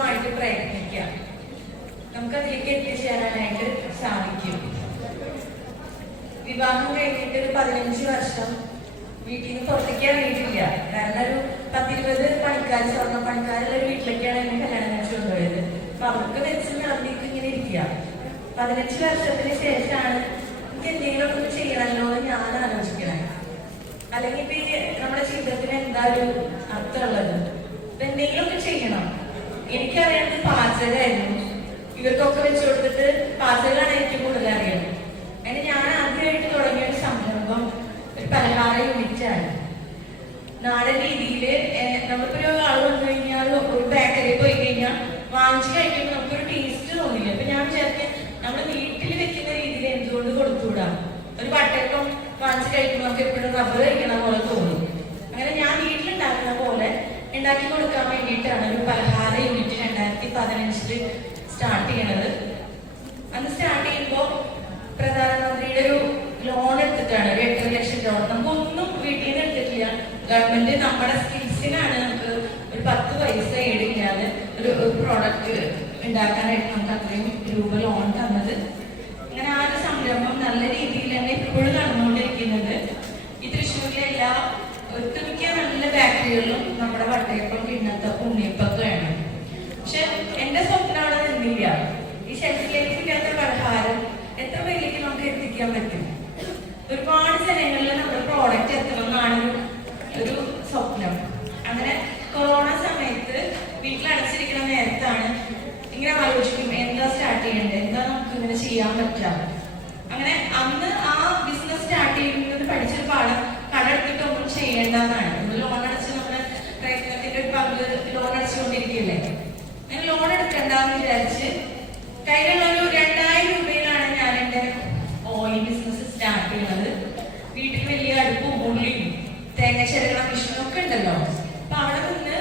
ആത്മാർത്ഥമായിട്ട് പ്രയത്നിക്കാം. നമുക്കതിലേക്ക് എത്തിച്ചേരാനായിട്ട് സാധിക്കും. വിവാഹം കഴിഞ്ഞിട്ട് ഒരു 15 വർഷം വീട്ടിൽ നിന്ന് പുറത്തേക്ക് ഇറങ്ങിയിട്ടില്ല. കാരണം ഒരു 10-20 പണിക്കാർ, സ്വർണ്ണ പണിക്കാരുള്ള ഒരു വീട്ടിലേക്കാണ് എന്നെ കല്യാണം കഴിച്ചു കൊണ്ടുപോയത്. അപ്പൊ അവർക്ക് വെച്ച് നടന്നിട്ട് ഇങ്ങനെ ഇരിക്കുക. 15 വർഷത്തിന് ശേഷമാണ് എനിക്ക് എന്തെങ്കിലും ഒന്ന് ചെയ്യണമല്ലോ എന്ന് ഞാൻ ആലോചിക്കണേ. അല്ലെങ്കിൽ ഇപ്പൊ നമ്മുടെ ജീവിതത്തിന് എന്താ ഒരു അർത്ഥമുള്ളത്? ഇപ്പൊ എന്തെങ്കിലുമൊക്കെ ചെയ്യണം. എനിക്കറിയാവുന്നത് പാചകമായിരുന്നു. ഇവർക്കൊക്കെ വെച്ച് കൊടുത്തിട്ട് പാചകമാണ് എനിക്ക് കൂടുതൽ അറിയുന്നത്. അതിന് ഞാൻ ആദ്യമായിട്ട് തുടങ്ങിയ ഒരു സംരംഭം ഒരു പലഹാര യൂണിറ്റാണ്. നാടൻ രീതിയിൽ നമുക്കൊരു ആൾ വന്നു കഴിഞ്ഞാൽ ഒരു ബേക്കറി പോയി കഴിഞ്ഞാൽ വാങ്ങിച്ചു കഴിക്കുമ്പോൾ നമുക്കൊരു ടേസ്റ്റ് തോന്നില്ല. അപ്പൊ ഞാൻ വിചാരിക്കും നമ്മൾ വീട്ടിൽ വെക്കുന്ന രീതിയിൽ എന്തുകൊണ്ട് കൊടുത്തുകൂടാ? ഒരു പട്ടക്കം വാങ്ങിച്ചു കഴിക്കുമ്പോൾ നമുക്ക് എപ്പോഴും റബ്ബർ കഴിക്കണ പോലെ തോന്നും. അങ്ങനെ ഞാൻ വീട്ടിലുണ്ടാക്കുന്ന പോലെ ഉണ്ടാക്കി കൊടുക്കാൻ വേണ്ടിയിട്ടാണ് ഒരു പലഹാര യൂണിറ്റ് 2015 സ്റ്റാർട്ട് ചെയ്യണത്. അന്ന് സ്റ്റാർട്ട് ചെയ്യുമ്പോൾ പ്രധാനമന്ത്രിയുടെ ഒരു ലോൺ എടുത്തിട്ടാണ്, ഒരു 8 ലക്ഷം ലോൺ. നമുക്കൊന്നും വീട്ടിൽ നിന്ന് എടുത്തിട്ടില്ല. ഗവൺമെന്റ് നമ്മുടെ സ്കിൽസിനാണ് നമുക്ക് ഒരു 10 പൈസ ഈടില്ലാതെ ഒരു പ്രോഡക്റ്റ് ഉണ്ടാക്കാനായിട്ട് നമുക്ക് അത്രയും രൂപ ലോൺ തന്നത്. അങ്ങനെ ആ ഒരു സംരംഭം നല്ല രീതിയിൽ തന്നെ ഇപ്പോഴും നടന്നുകൊണ്ടിരിക്കുന്നത്. ഈ തൃശ്ശൂരിലെ എല്ലാ ഒട്ടുമിക്ക നല്ല ബേക്കറികളിലും നമ്മുടെ വട്ടയപ്പം, കിണ്ണത്തപ്പം, ഉണ്ണിയപ്പൊക്കെ വേണം. പക്ഷെ എന്റെ സ്വപ്നം അവിടെ നിന്നില്ല. ഈ ഷെൽഫിലേക്ക് ഇല്ലാത്ത പലഹാരം എത്ര പേരിലേക്ക് നമുക്ക് എത്തിക്കാൻ പറ്റും? ഒരുപാട് ജനങ്ങളിൽ നമ്മുടെ പ്രോഡക്റ്റ് എത്തണം എന്നാണ് ഒരു സ്വപ്നം. അങ്ങനെ കൊറോണ സമയത്ത് വീട്ടിലടച്ചിരിക്കുന്ന നേരത്താണ് ഇങ്ങനെ ആലോചിക്കും, എന്താ സ്റ്റാർട്ട് ചെയ്യേണ്ടത്, എന്താ നമുക്ക് ഇങ്ങനെ ചെയ്യാൻ പറ്റുക. അങ്ങനെ അന്ന് ആ ബിസിനസ് സ്റ്റാർട്ട് ചെയ്യുന്നത് പഠിച്ചൊരു പാഠം, കടമെടുത്തിട്ട് ഒന്നും ചെയ്യേണ്ടതാണ്. നമ്മൾ ലോൺ അടച്ച് നമ്മുടെ പ്രയത്നത്തിന്റെ ഒരു പങ്ക് ലോൺ അടച്ചുകൊണ്ടിരിക്കില്ലേ. അങ്ങനെ ലോൺ എടുക്കണ്ടെന്ന് വിചാരിച്ച് കയ്യിലുള്ള ഒരു 2000 രൂപയിലാണ് ഞാൻ എൻ്റെ ഓയിൽ ബിസിനസ് സ്റ്റാർട്ട് ചെയ്യുന്നത്. വീട്ടിൽ വലിയ അടുപ്പും ഉള്ളിയും തേങ്ങ ചെറുകണ മിഷനും ഒക്കെ ഉണ്ടല്ലോ. അപ്പൊ അവിടെ നിന്ന്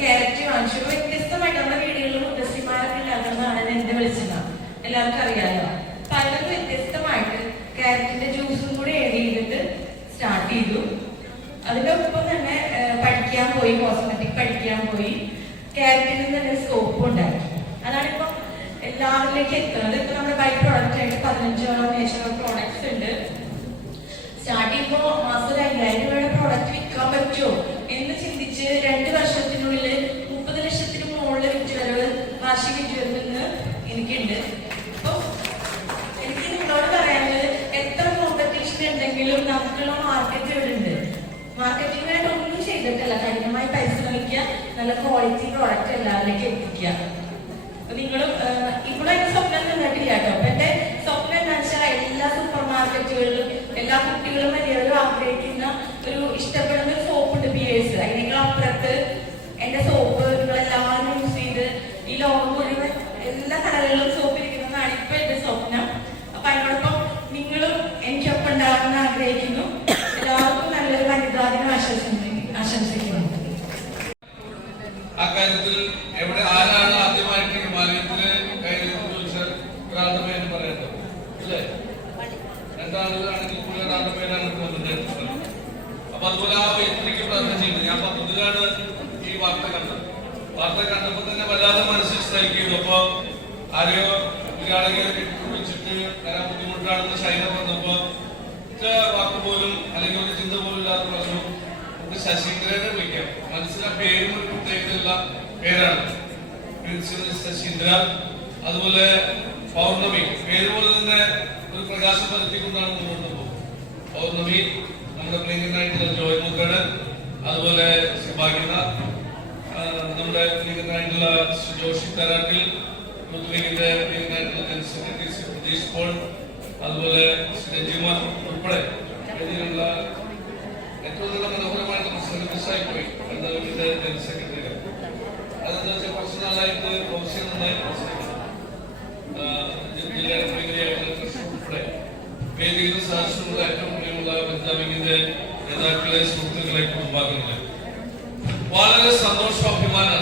ക്യാരറ്റ് വാങ്ങിച്ചു. വ്യത്യസ്തമായിട്ട് നമ്മുടെ വീടുകളിൽ മുത്തശ്ശിമാരൊക്കെ ഉണ്ടാക്കുന്നതാണ് എന്റെ വെളിച്ചെണ്ണ, എല്ലാവർക്കും അറിയാമല്ലോ. അപ്പൊ അതിനൊക്കെ വ്യത്യസ്തമായിട്ട് ക്യാരറ്റിന്റെ ജ്യൂസും കൂടി ആഡ് ചെയ്തിട്ട് സ്റ്റാർട്ട് ചെയ്തു. അതിന്റെ ഒപ്പം തന്നെ പഠിക്കാൻ പോയി, കോസ്മെറ്റിക് പഠിക്കാൻ പോയി. ക്യാരറ്റിൽ നിന്ന് തന്നെ സോപ്പ് ഉണ്ടാക്കി. അതാണിപ്പം എല്ലാവരിലേക്ക് എത്തുന്നത്. ഇപ്പൊ നമ്മുടെ ബൈ പ്രോഡക്റ്റ് ആയിട്ട് 15 നേച്ചുറൽ പ്രോഡക്ട്സ് ഉണ്ട്. സ്റ്റാർട്ട് ചെയ്യുമ്പോൾ മാസം 5000 രൂപയുടെ പ്രോഡക്റ്റ് വിൽക്കാൻ പറ്റുമോ എന്ന് ചിന്തിച്ച് 2 വർഷത്തിനുള്ളിൽ 30 ലക്ഷത്തിന് മുകളിൽ വിറ്റുവരവ്, വാർഷിക വിറ്റുവരവ് ഇന്ന് എനിക്കുണ്ട്. അപ്പൊ എനിക്ക് നിങ്ങളോട് പറയാനുള്ളത്, എത്ര കോമ്പറ്റീഷൻ ഉണ്ടെങ്കിലും നമുക്കുള്ള മാർക്കറ്റ് ഇവിടെ ഉണ്ട്. മാർക്കറ്റിംഗായിട്ട് ഒന്നും ചെയ്തിട്ടല്ല, കഠിനമായി പരിശ്രമിക്കുക, നല്ല ക്വാളിറ്റി പ്രോഡക്റ്റ് എല്ലാവരിലേക്ക് എത്തിക്കുക. നിങ്ങളും ഇവിടെ എന്റെ സ്വപ്നം നിന്നിട്ടില്ല കേട്ടോ. അപ്പൊ എന്റെ സ്വപ്നം എന്താ വെച്ചാൽ എല്ലാ സൂപ്പർ മാർക്കറ്റുകളിലും എല്ലാ കുട്ടികളും വലിയവരും ആഗ്രഹിക്കുന്ന ഒരു ഇഷ്ടപ്പെടുന്ന ഒരു സോപ്പ് ഉണ്ട്, പിയേഴ്സ്. അതിനേക്കാൾ അപ്പുറത്ത് എന്റെ സോപ്പ് നിങ്ങളെല്ലാവരും യൂസ് ചെയ്ത് ഈ ലോകം മുഴുവൻ എല്ലാ കടകളിലും സോപ്പ് ഇരിക്കുന്നതാണ് ഇപ്പൊ എന്റെ സ്വപ്നം. അപ്പൊ അതിനോടൊപ്പം നിങ്ങളും എനിക്കൊപ്പം ഉണ്ടാകുമെന്ന് ആഗ്രഹിക്കുന്നു. എല്ലാവർക്കും നല്ലൊരു വനിതാ ദിനം ആശംസിക്കുന്നു. അക്കാര്യത്തിൽ എവിടെ ആരാണ് ആദ്യമായിട്ട് ഹിമാലയത്തില് കയ്യിൽ ചോദിച്ചാൽ ഒരാളുടെ പേര് പറയേണ്ടത് അല്ലേ? രണ്ടാളുകളാണെങ്കിൽ ഒരാളുടെ പേരാണ് വന്നിട്ടുള്ളത്. അപ്പൊ അതുപോലെ ആ വ്യക്തിക്ക് പ്രാർത്ഥന ചെയ്യുന്നത്. ഞാൻ പദ്ധതിയിലാണ് ഈ വാർത്ത കണ്ടത്. വാർത്ത കണ്ടപ്പോ തന്നെ വല്ലാതെ മനസ്സിൽ സ്ട്രൈക്ക് ചെയ്തു. അപ്പൊ ആരെയോ ഒരാളെ വിളിച്ചിട്ട് വരാൻ ബുദ്ധിമുട്ടാണെന്ന് ശൈല വന്നപ്പോ വാക്ക് പോലും അല്ലെങ്കിൽ ഒരു ചിന്ത പോലും ഇല്ലാത്ത പറഞ്ഞു, നമുക്ക് ശശീന്ദ്രനെ വിളിക്കാം. മനസ്സിലെ പേരും ഒരു പ്രത്യേകതയുള്ള പേരാണ്. ശശീന്ദ്ര, അതുപോലെ പൗർണമി, പേര് പോലെ തന്നെ ഒരു പ്രകാശം പരത്തിക്കൊണ്ടാണ് മുന്നോട്ട് പോകുന്നത്. പൗർണമി, നമ്മുടെ പ്രിയങ്കനായിട്ടുള്ള ജോയ് മുക്കട്, അതുപോലെ ഭാഗ്യനാഥ്, നമ്മുടെ പ്രിയങ്കനായിട്ടുള്ള ജോഷി തരാട്ടിൽ, യൂത്ത് ലീഗിന്റെ പ്രിയങ്കനായിട്ടുള്ള ജനറൽ സെക്രട്ടറി പ്രതീഷ് പോൾ, അതുപോലെ രഞ്ജിമാർ ഉൾപ്പെടെ ഇതിലുള്ള ഏറ്റവും നല്ല മനോഹരമായിട്ട് പ്രസിഡന്റായി പോയി പഞ്ചാബിന്റെ ജനറൽ സെക്രട്ടറി. അതെന്താ വെച്ചാൽ കുറച്ച് നാളായിട്ട് ഓഫീസിൽ നന്നായി ജില്ലയുടെ പ്രിയങ്കരയായിട്ടുള്ള കൃഷ്ണ ഉൾപ്പെടെ വേദിയിൽ സാക്ഷ്യമുള്ള ഏറ്റവും പ്രിയമുള്ള പഞ്ചാബിന്റെ നേതാക്കളെ, സുഹൃത്തുക്കളെ, കുടുംബാംഗങ്ങളെ വളരെ സന്തോഷം, അഭിമാനമാണ്.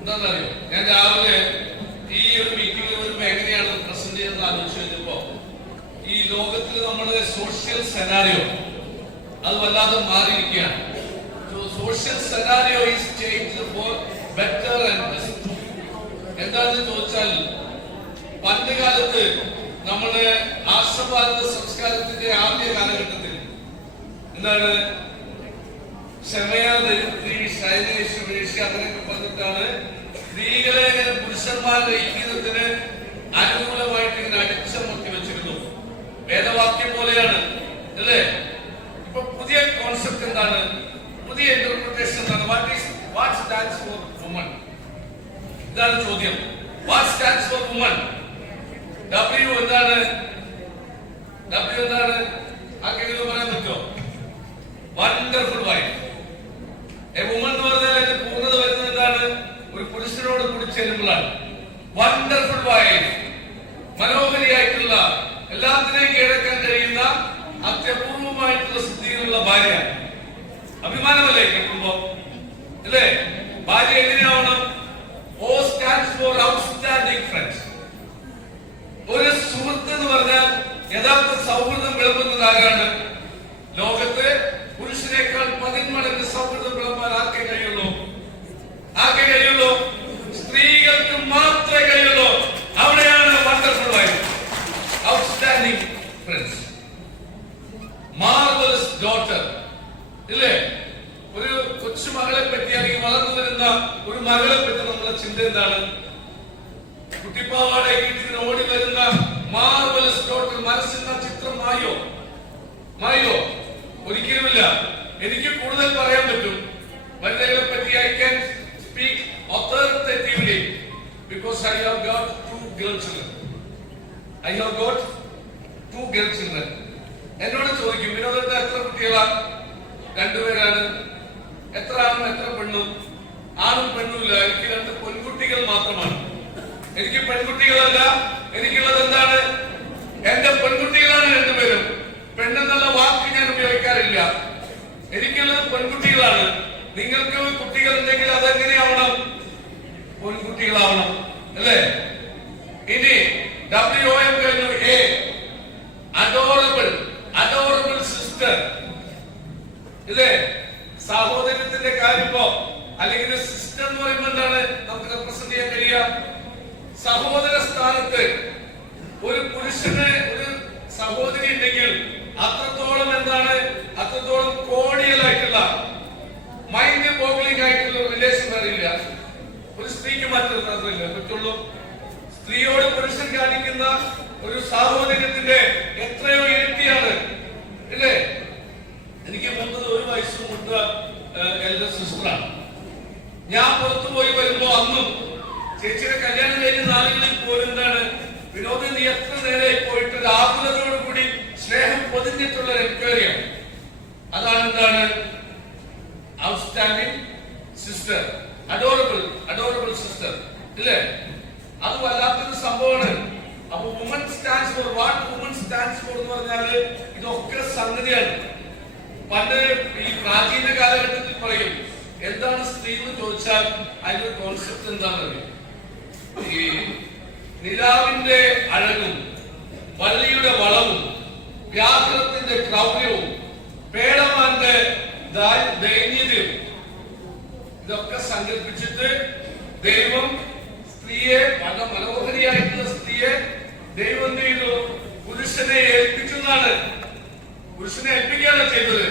എന്താണെന്നറിയോ, ഞാൻ രാവിലെ ഈ ഒരു മീറ്റിംഗിൽ വരുമ്പോ എങ്ങനെയാണ് പ്രസന്റ് ചെയ്യുന്നത് ആലോചിച്ച് കഴിഞ്ഞപ്പോ ഈ ലോകത്തിൽ നമ്മുടെ സോഷ്യൽ സെനാരിയോ അത് വല്ലാതെ മാറിയിരിക്കുകയാണ്. Social scenario is changed four better and best. എന്താണെന്ന് ചോദിച്ചാൽ പണ്ട് കാലത്ത് നമ്മുടെ ആർഷഭാരത സംസ്കാരത്തിന്റെ ആദ്യ കാലഘട്ടത്തിൽ എന്താണ് ക്ഷമയാദരിത്രി ശൈലേശ്വരേഷി അങ്ങനെയൊക്കെ പറഞ്ഞിട്ടാണ് സ്ത്രീകളെ പുരുഷന്മാരുടെ ഐക്യത്തിന് അനുകൂലമായിട്ട് ഇങ്ങനെ അടിച്ചമർത്തി വെച്ചിരുന്നു. വേദവാക്യം പോലെയാണ് അല്ലേ? ഇപ്പൊ പുതിയ കോൺസെപ്റ്റ് എന്താണ്? പുതിയ ഇന്റർപ്രിട്ടേഷൻ എന്താണ്? What stands for woman? ഇതാണ് ചോദ്യം. What stands for woman? W എന്താണ്? W എന്താണ്? ആർക്കെങ്കിലും പറയാൻ പറ്റുമോ? Wonderful wife. എ വുമൺ എന്ന് പറഞ്ഞാൽ അതിന്റെ പൂർണ്ണത വരുന്നത് എന്താണ്? ഒരു പുരുഷനോട് കൂടി ചേരുമ്പോഴാണ്. വണ്ടർഫുൾ വൈഫ്, മനോഹരിയായിട്ടുള്ള, എല്ലാത്തിനെയും കീഴടക്കാൻ കഴിയുന്ന അത്യപൂർവമായിട്ടുള്ള സ്ഥിതിയിലുള്ള ഭാര്യ. അഭിമാനമല്ലേ കേൾക്കുമ്പോ? അല്ലേ? ഭാര്യ എങ്ങനെയാവണം? O stands for outstanding friends. ഒരു സുഹൃത്ത് എന്ന് പറഞ്ഞാൽ യഥാർത്ഥ സൗഹൃദം വിളമ്പുന്നത് ആരാണ്? ലോകത്ത് പുരുഷനേക്കാൾ 10 മടങ്ങ് സൗഹൃദം വിളമ്പാൻ ആർക്കേ കഴിയുള്ളൂ? ആർക്കേ കഴിയുള്ളൂ? സ്ത്രീകൾക്ക് മാത്രമേ കഴിയുള്ളൂ. അവിടെയാണ് wonderful wife, outstanding friends, marvellous daughter. ഇല്ലേ? ഒരു കൊച്ചു മകളെ പറ്റി അല്ലെങ്കിൽ വളർന്നു വരുന്ന ഒരു മകളെ പറ്റി നമ്മുടെ ചിന്ത എന്താണ്? കുട്ടിപ്പാവാടെ വീട്ടിൽ ഓടി വരുന്ന മാർവലസ് ഡോട്ടർ. മനസ്സിൽ ചിത്രം മായോ? ഒരിക്കലുമില്ല. എനിക്ക് കൂടുതൽ പറയാൻ പറ്റും വനിതകളെ പറ്റി. I can speak authoritatively because I have got 2 girl children. എന്നോട് ചോദിക്കും, വിനോദത്തെ എത്ര കുട്ടികളാ? 2 പേരാണ്. എത്ര ആണും എത്ര പെണ്ണും? ആണും പെണ്ണുമില്ല. എനിക്ക് 2 പെൺകുട്ടികൾ മാത്രമാണ്. എനിക്ക് പെൺകുട്ടികളല്ല. എനിക്കുള്ളത് എന്താണ്? എന്റെ പെൺകുട്ടികളാണ് 2 പേരും. പെണ്ണെന്നുള്ള വാക്ക് ഞാൻ ഉപയോഗിക്കാറില്ല. എനിക്കുള്ളത് പെൺകുട്ടികളാണ്. നിങ്ങൾക്ക് കുട്ടികൾ ഉണ്ടെങ്കിൽ അതെങ്ങനെയാവണം? പെൺകുട്ടികളാവണം, അല്ലേ? ഇനി WOM കഴിഞ്ഞു. A, adorable sister. ഇല്ലേ? സഹോദരത്തിന്റെ കാര്യമോ അല്ലെങ്കിൽ സിസ്റ്റർ എന്ന് പറയുമ്പോൾ എന്താണ് നമുക്ക് റെപ്രസെന്റ് ചെയ്യാൻ കഴിയുക? സഹോദര സ്ഥാനത്ത് ഒരു പുരുഷന് ഒരു സഹോദരി ഉണ്ടെങ്കിൽ അത്രത്തോളം എന്താണ്? അത്രത്തോളം കോഡിയലായിട്ടുള്ള, മൈൻഡ് ബോഗ്ലിംഗ് ആയിട്ടുള്ള റിലേഷൻ വരില്ല. ഒരു സ്ത്രീക്ക് മാത്രമല്ല പറ്റുള്ളൂ. സ്ത്രീയോട് പുരുഷൻ കാണിക്കുന്ന ഒരു സാഹോദര്യത്തിന്റെ എത്രയോ ഇരട്ടിയാണ്, ഇല്ലേ? എനിക്ക് മൂത്തത് 1 വയസ്സ് മൂത്ത എൽഡർ സിസ്റ്ററാണ്. ഞാൻ പുറത്തു പോയി വരുമ്പോ അന്നും ചേച്ചിയുടെ കല്യാണം കഴിഞ്ഞ നാളുകളിൽ പോലും എന്താണ്? വിനോദം നീ എത്ര നേരെ പോയിട്ട് ആകുലതയോടുകൂടി സ്നേഹം പൊതിഞ്ഞിട്ടുള്ള എൻക്വയറിയാണ്. അതാണ് എന്താണ്? ഔട്ട്സ്റ്റാൻഡിംഗ് സിസ്റ്റർ, അഡോറബിൾ സിസ്റ്റർ, ഇല്ലേ? അത് വല്ലാത്തൊരു സംഭവമാണ്. അപ്പൊ woman stands for what? Woman stands for എന്ന് പറഞ്ഞാല് ഇതൊക്കെ സംഗതിയാണ്. പണ്ട് ഈ പ്രാചീന കാലഘട്ടത്തിൽ പറയും എന്താണ് സ്ത്രീ എന്ന് ചോദിച്ചാൽ അതിന്റെ കോൺസെപ്റ്റ് എന്താണെന്ന്. ഈ നിലാവിന്റെ അഴകും വള്ളിയുടെ വളവും വ്യാഘ്രത്തിന്റെ ക്രൗര്യവും പേടമാന്റെ ദൈന്യതയും ഇതൊക്കെ സങ്കല്പിച്ചിട്ട് ദൈവം സ്ത്രീയെ, വളരെ മനോഹരിയായിട്ടുള്ള സ്ത്രീയെ ദൈവം എന്ത് ചെയ്തു? പുരുഷനെ ഏൽപ്പിക്കുന്നതാണ്. പുരുഷനെ ഏൽപ്പിക്കുകയാണ് ചെയ്തത്.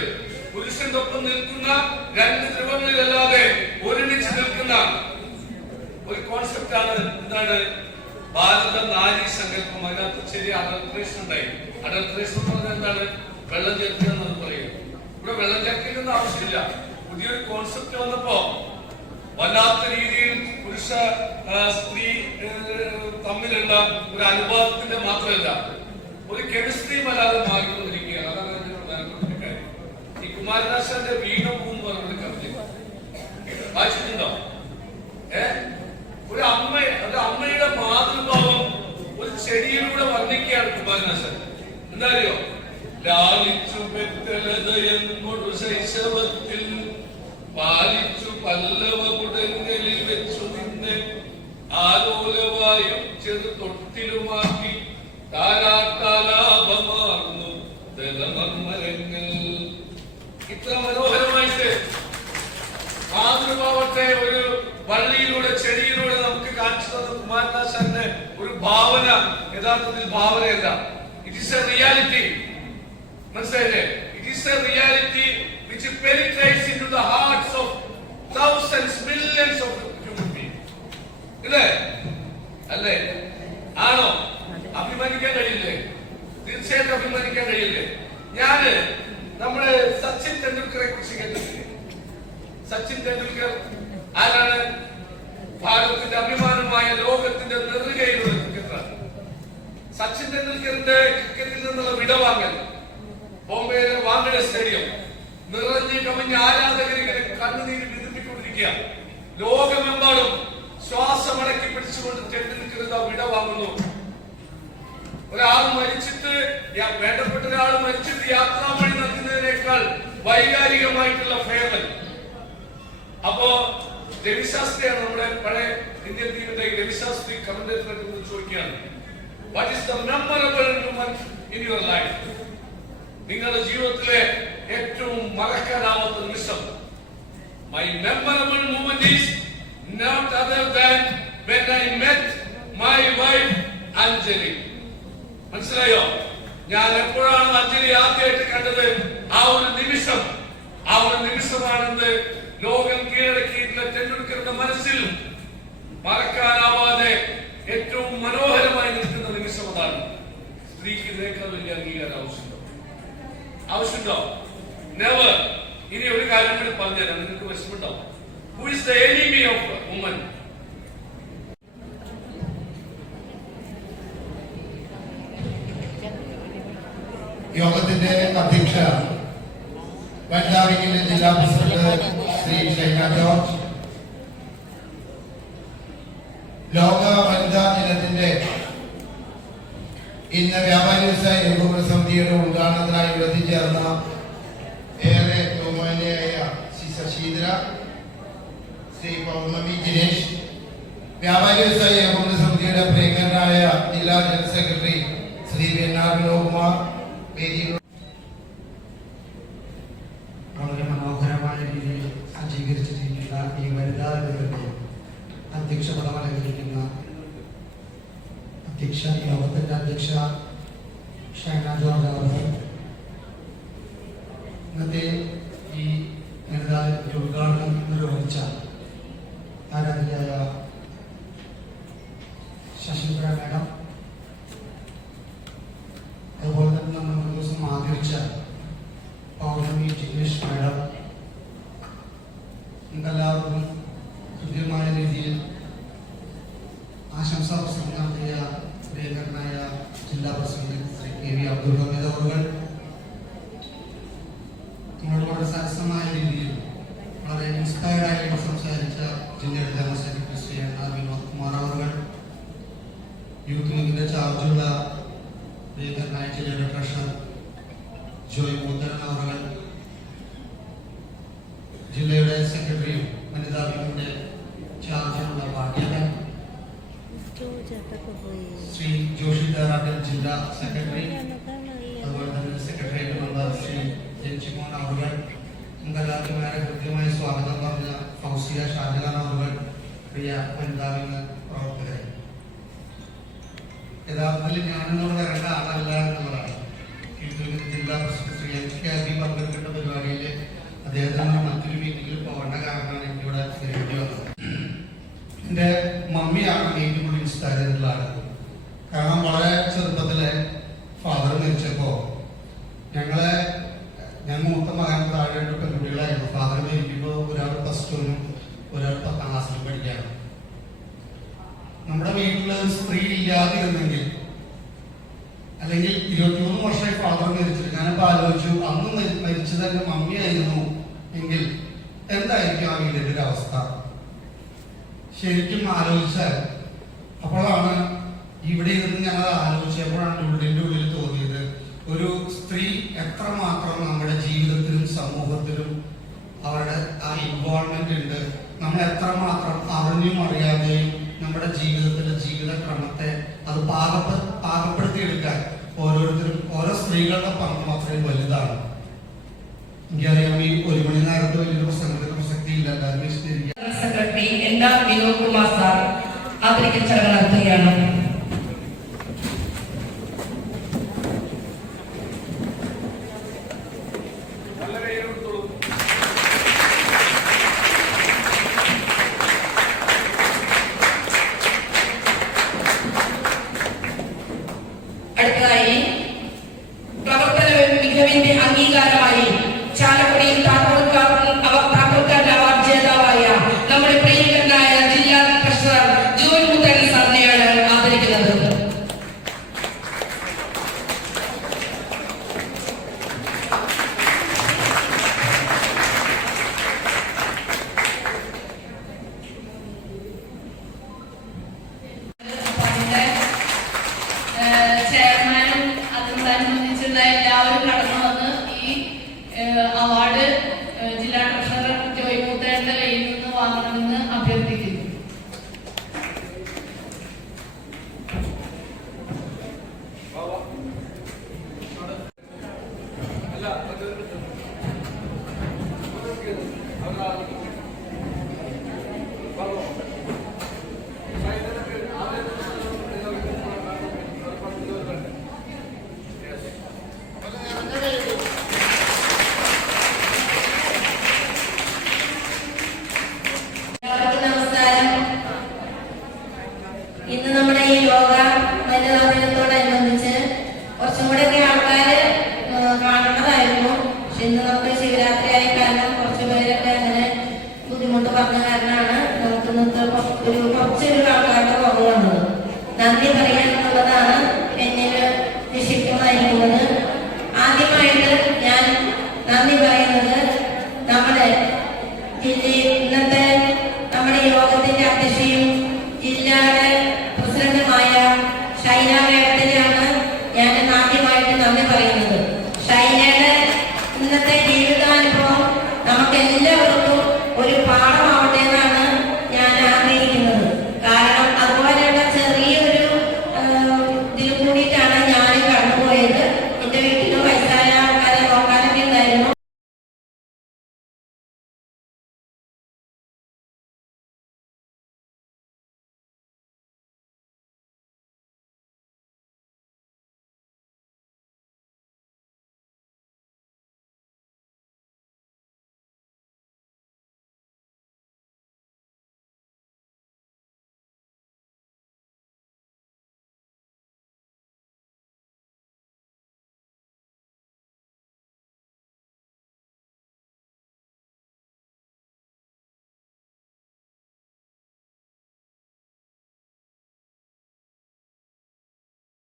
പുരുഷന്റെ ഒപ്പം നിൽക്കുന്ന 2 ധ്രുവങ്ങളിലല്ലാതെ ഒരുമിച്ച് നിൽക്കുന്ന ഒരു കോൺസെപ്റ്റാണ് എന്താണ്? ഭാരത നാരി സങ്കല്പം. അതിനകത്ത് ശരി അഡൾട്രേഷൻ ഉണ്ടായി. അഡൾട്രേഷൻ എന്ന് പറഞ്ഞാൽ എന്താണ്? വെള്ളം ചേർക്കുക എന്നത് പറയും. ഇവിടെ വെള്ളം ചേർക്കേണ്ട ആവശ്യമില്ല. പുതിയൊരു കോൺസെപ്റ്റ് വന്നപ്പോ വല്ലാത്ത രീതിയിൽ പുരുഷ സ്ത്രീ തമ്മിലുള്ള ഒരു അനുപാതത്തിന്റെ മാത്രമല്ല, ഒരു കെമിസ്ട്രി വല്ലാതെ മാറിക്കൊണ്ടിരിക്കുകയാണ്. അതാണ് അതിന്റെ പ്രധാനപ്പെട്ട കാര്യം. ഈ കുമാരനാശാന്റെ വീണപൂ എന്ന് പറഞ്ഞൊരു കവിത വായിച്ചിട്ടുണ്ടോ? ഒരു അമ്മയുടെ മാതൃഭാവം ഒരു ചെടിയിലൂടെ വർണ്ണിക്കുകയാണ് കുമാരനാശാൻ. എന്താ അറിയോ? ലാളിച്ചു പെറ്റലതയെന്നൊരു ശൈശവത്തിൽ പാലിച്ചു പല്ലവ കുടങ്ങളിൽ വെച്ചു നിന്നെ ആലോലവായും ചെറു തൊട്ടിലുമാക്കി താരാട്ടാലാപമാർന്നു ദലമർമരങ്ങൾ. ഇത്ര മനോഹരമായിട്ട് മാതൃഭാവത്തെ ഒരു വള്ളിയിലൂടെ ചെടിയിലൂടെ നമുക്ക് കാണിച്ചു തന്ന കുമാരനാശാന്റെ ഒരു ഭാവന യഥാർത്ഥത്തിൽ ഭാവനയല്ല. It is a reality. മനസ്സിലായില്ലേ? It is a reality which penetrates into the hearts of thousands, millions of human beings. ഇല്ലേ? അല്ലേ? ആണോ? അഭിമാനിക്കാൻ കഴിയില്ലേ? തീർച്ചയായിട്ടും അഭിമാനിക്കാൻ കഴിയില്ലേ? ഞാന് നമ്മുടെ സച്ചിൻ തെണ്ടുൽക്കറെ കുറിച്ച് കേട്ടിട്ടില്ലേ? സച്ചിൻ തെണ്ടുൽക്കർ ആരാണ്? ഭാരതത്തിന്റെ അഭിമാനമായ ലോകത്തിന്റെ നെറുകയിലുള്ള ക്രിക്കറ്ററാണ്. സച്ചിൻ തെണ്ടുൽക്കറിന്റെ ക്രിക്കറ്റിൽ നിന്നുള്ള വിടവാങ്ങൽ ബോംബെയിലെ വാങ്കഡെ സ്റ്റേഡിയം നിറഞ്ഞു കവിഞ്ഞ ആരാധകരിങ്ങനെ കണ്ണുനീര് വിതുമ്പിക്കൊണ്ടിരിക്കുക. ലോകമെമ്പാടും ശ്വാസമടക്കി പിടിച്ചുകൊണ്ട് തെണ്ടുൽക്കർ വിടവാങ്ങുന്നു. ഒരാൾ മരിച്ചിട്ട് വേണ്ടപ്പെട്ട ഒരാൾ മരിച്ചിട്ട് യാത്രാമണി നൽകുന്നതിനേക്കാൾ വൈകാരികമായിട്ടുള്ള ഫെയർവെൽ. അപ്പോ രവിശാസ്ത്രിയാണ് നമ്മുടെ പഴയ ഇന്ത്യൻ ടീമിന്റെ രവിശാസ്ത്രി കമന്റേറ്ററെ ചോദിക്കുകയാണ്, what is the memorable moment in your life? നിങ്ങളുടെ ജീവിതത്തിലെ ഏറ്റവും മറക്കാനാവാത്ത നിമിഷം. My memorable moment is not other than when I met my wife Anjali. മനസ്സിലായോ? ഞാൻ എപ്പോഴാണ് അഞ്ജലി ആദ്യമായിട്ട് കണ്ടത്? ആ ഒരു നിമിഷമാണെന്ന് ലോകം കീഴടക്കിയിട്ടുള്ള ടെണ്ടുൽക്കറുടെ മനസ്സിൽ മറക്കാനാവാതെ ഏറ്റവും മനോഹരമായി നിൽക്കുന്ന നിമിഷം അതാണ്. സ്ത്രീക്ക് ഇതിനേക്കാൾ വലിയ അംഗീകാരം ആവശ്യമുണ്ടോ? നെവർ. ഇനി ഒരു കാര്യം കൂടി പറഞ്ഞുതരാം, നിങ്ങൾക്ക് വിഷമുണ്ടാവും. Who is the enemy of woman? യോഗത്തിന്റെ അധ്യക്ഷ വനിതാ വിങ്ങിന്റെ ജില്ലാ പ്രസിഡന്റ് ശ്രീ ഷൈന ജോർജ്, ലോക വനിതാ ദിനത്തിന്റെ ഇന്ന് വ്യാപാരി വ്യവസായ ഏകോപന സമിതിയുടെ ഉദ്ഘാടനത്തിനായി എത്തിച്ചേർന്ന ഏറെ ബഹുമാന്യയായ ശ്രീ ശശീന്ദ്ര, ശ്രീ പൗർണമി ജിനേഷ്, വ്യാപാരി വ്യവസായ ഏകോപന സമിതിയുടെ പ്രിയങ്കരനായ ജില്ലാ ജനറൽ സെക്രട്ടറി ശ്രീ BNR വിനോകുമാർ, വളരെ മനോഹരമായ രീതിയിൽ സജ്ജീകരിച്ചിരിക്കുന്ന ഈ വനിതാ ദിനത്തിന്റെ അധ്യക്ഷ പദം അലങ്കരിക്കുന്ന യോഗത്തിന്റെ അധ്യക്ഷ ഷൈന ജോർജ് അവർ, ഇന്നത്തെ ഈ വനിതാ ദിനത്തിന്റെ ഉദ്ഘാടനം നിർവഹിച്ച ആരാധ്യയായ ശശീന്ദ്ര മാഡം, അതുപോലെ തന്നെ നമ്മൾ ഒരു ദിവസം ആദരിച്ച പൗർണമി ജിനേഷ് മാഡം, നമുക്കെല്ലാവർക്കും കൃത്യമായ രീതിയിൽ ആശംസാ പ്രസംഗം നടത്തിയ പ്രിയങ്കരനായ ജില്ലാ പ്രസിഡന്റ് ശ്രീ KV അബ്ദുൽ ഹമീദ് അവർ, നമ്മളോട് വളരെ സരസമായ രീതിയിൽ വളരെ ഇൻസ്പയർഡായിട്ട് സംസാരിച്ച ജില്ലയുടെ general secretary Shri NR Vinod Kumar അവർ, യൂത്ത് ലീഗിന്റെ ചാർജുള്ള പ്രിയങ്കരനായ ജില്ലയുടെ ട്രഷറർ ജോയ് മൂത്തരൻ അവർ, ജില്ലയുടെ സെക്രട്ടറിയും വനിതാ വിങ്ങിന്റെ ചാർജിലുള്ള പാർട്ടിയുടെ ശ്രീ ജോഷി തേറാട്ടിൽ ജില്ലാ സെക്രട്ടറി, അതുപോലെ തന്നെ സെക്രട്ടേറിയറ്റ് മെമ്പർ ശ്രീ ജൻഷിമോൻ അവർ, നമുക്കെല്ലാവർക്കും ഏറെ കൃത്യമായി സ്വാഗതം പറഞ്ഞ ഫൗസിയ ഷാജഹാൻ അവർ, പ്രിയ വനിതാ വിങ് പ്രവർത്തകരെ, യഥാർത്ഥത്തിൽ ഞാനിന്നോട് വരേണ്ട ആളല്ല എന്നുള്ളതാണ്. ജില്ലാ പ്രസിഡന്റ് ശ്രീ NK പങ്കെടുക്കേണ്ട പരിപാടിയിൽ അദ്ദേഹത്തിന് മറ്റൊരു മീറ്റിംഗിൽ പോകേണ്ട കാരണമാണ് എനിക്കിവിടെ വരേണ്ടി വന്നത്. എൻ്റെ മമ്മിയാണ് ഏറ്റവും കൂടുതൽ ഇൻസ്പയർ ചെയ്തിട്ടുള്ള ആള്. കാരണം വളരെ ചെറുപ്പത്തിലെ ഫാദർ മരിച്ചപ്പോൾ ഞാൻ മൂത്ത മകൻ താഴെ 2 പെൺകുട്ടികളായിരുന്നു. ഫാദർ മരിക്കുമ്പോൾ ഒരാൾ +2 ഒരാൾ 10ാം ക്ലാസ്സിൽ പഠിക്കുകയാണ്. നമ്മുടെ വീട്ടിൽ സ്ത്രീ ഇല്ലാതിരുന്നെങ്കിൽ, അല്ലെങ്കിൽ 23 വർഷമായി ഫാദർ മരിച്ചിട്ട് ഞാനിപ്പോൾ ആലോചിച്ചു, അന്ന് മരിച്ചത് എൻ്റെ മമ്മിയായിരുന്നു എങ്കിൽ എന്തായിരിക്കും ആ വീടിന്റെ ഒരു അവസ്ഥ? ശരിക്കും ആലോചിച്ചാൽ അപ്പോഴാണ് ഇവിടെ ഇരുന്ന് ഞങ്ങൾ ആലോചിച്ചപ്പോഴാണ് ഉള്ളിൻ്റെ ഉള്ളിൽ തോന്നിയത്, ഒരു സ്ത്രീ എത്രമാത്രം നമ്മുടെ ജീവിതത്തിലും സമൂഹത്തിലും അവരുടെ ആ ഇൻവോൾവ്മെന്റ് ഉണ്ട്. നമ്മൾ എത്രമാത്രം അറിഞ്ഞും അറിയാതെയും നമ്മുടെ ജീവിതത്തിലെ ജീവിതക്രമത്തെ അത് പാകപ്പെടുത്തിയെടുക്കാൻ ഓരോരുത്തരും ഓരോ സ്ത്രീകളുടെ പങ്ക് അത്രയും വലുതാണ്. എനിക്കറിയാം, ഈ 1 മണി നേരത്തെ വലിയൊരു പ്രസംഗത്തിന് പ്രസക്തിയില്ല, എല്ലാവരും വിശദീകരിക്കുക. Secretary NR Vinod Kumar sir ആദരിക്കൽ ചടങ്ങ് നടത്തുകയാണ്. അടുത്തതായി പ്രവർത്തന മികവിന്റെ അംഗീകാരമായി ചാലക്കുടിയിൽ താക്കോൽക്കാരൻ അവാർഡ് ജേതാവായ നമ്മുടെ പ്രിയങ്കരനായ ജില്ലാ ട്രഷറർ ജോയ് മുത്തൻ സാറിനെയാണ് ആദരിക്കുന്നത്. ചെയർമാനും അതോടനുബന്ധിച്ചുള്ള എല്ലാവരും കടന്നു വന്ന് ഈ അവാർഡ് ജില്ലാ ട്രഷറർ ജോയ് മൂത്തേന്റെ കയ്യിൽ നിന്ന് വാങ്ങണമെന്ന് അഭ്യർത്ഥിക്കുന്നു. അല്ല അത്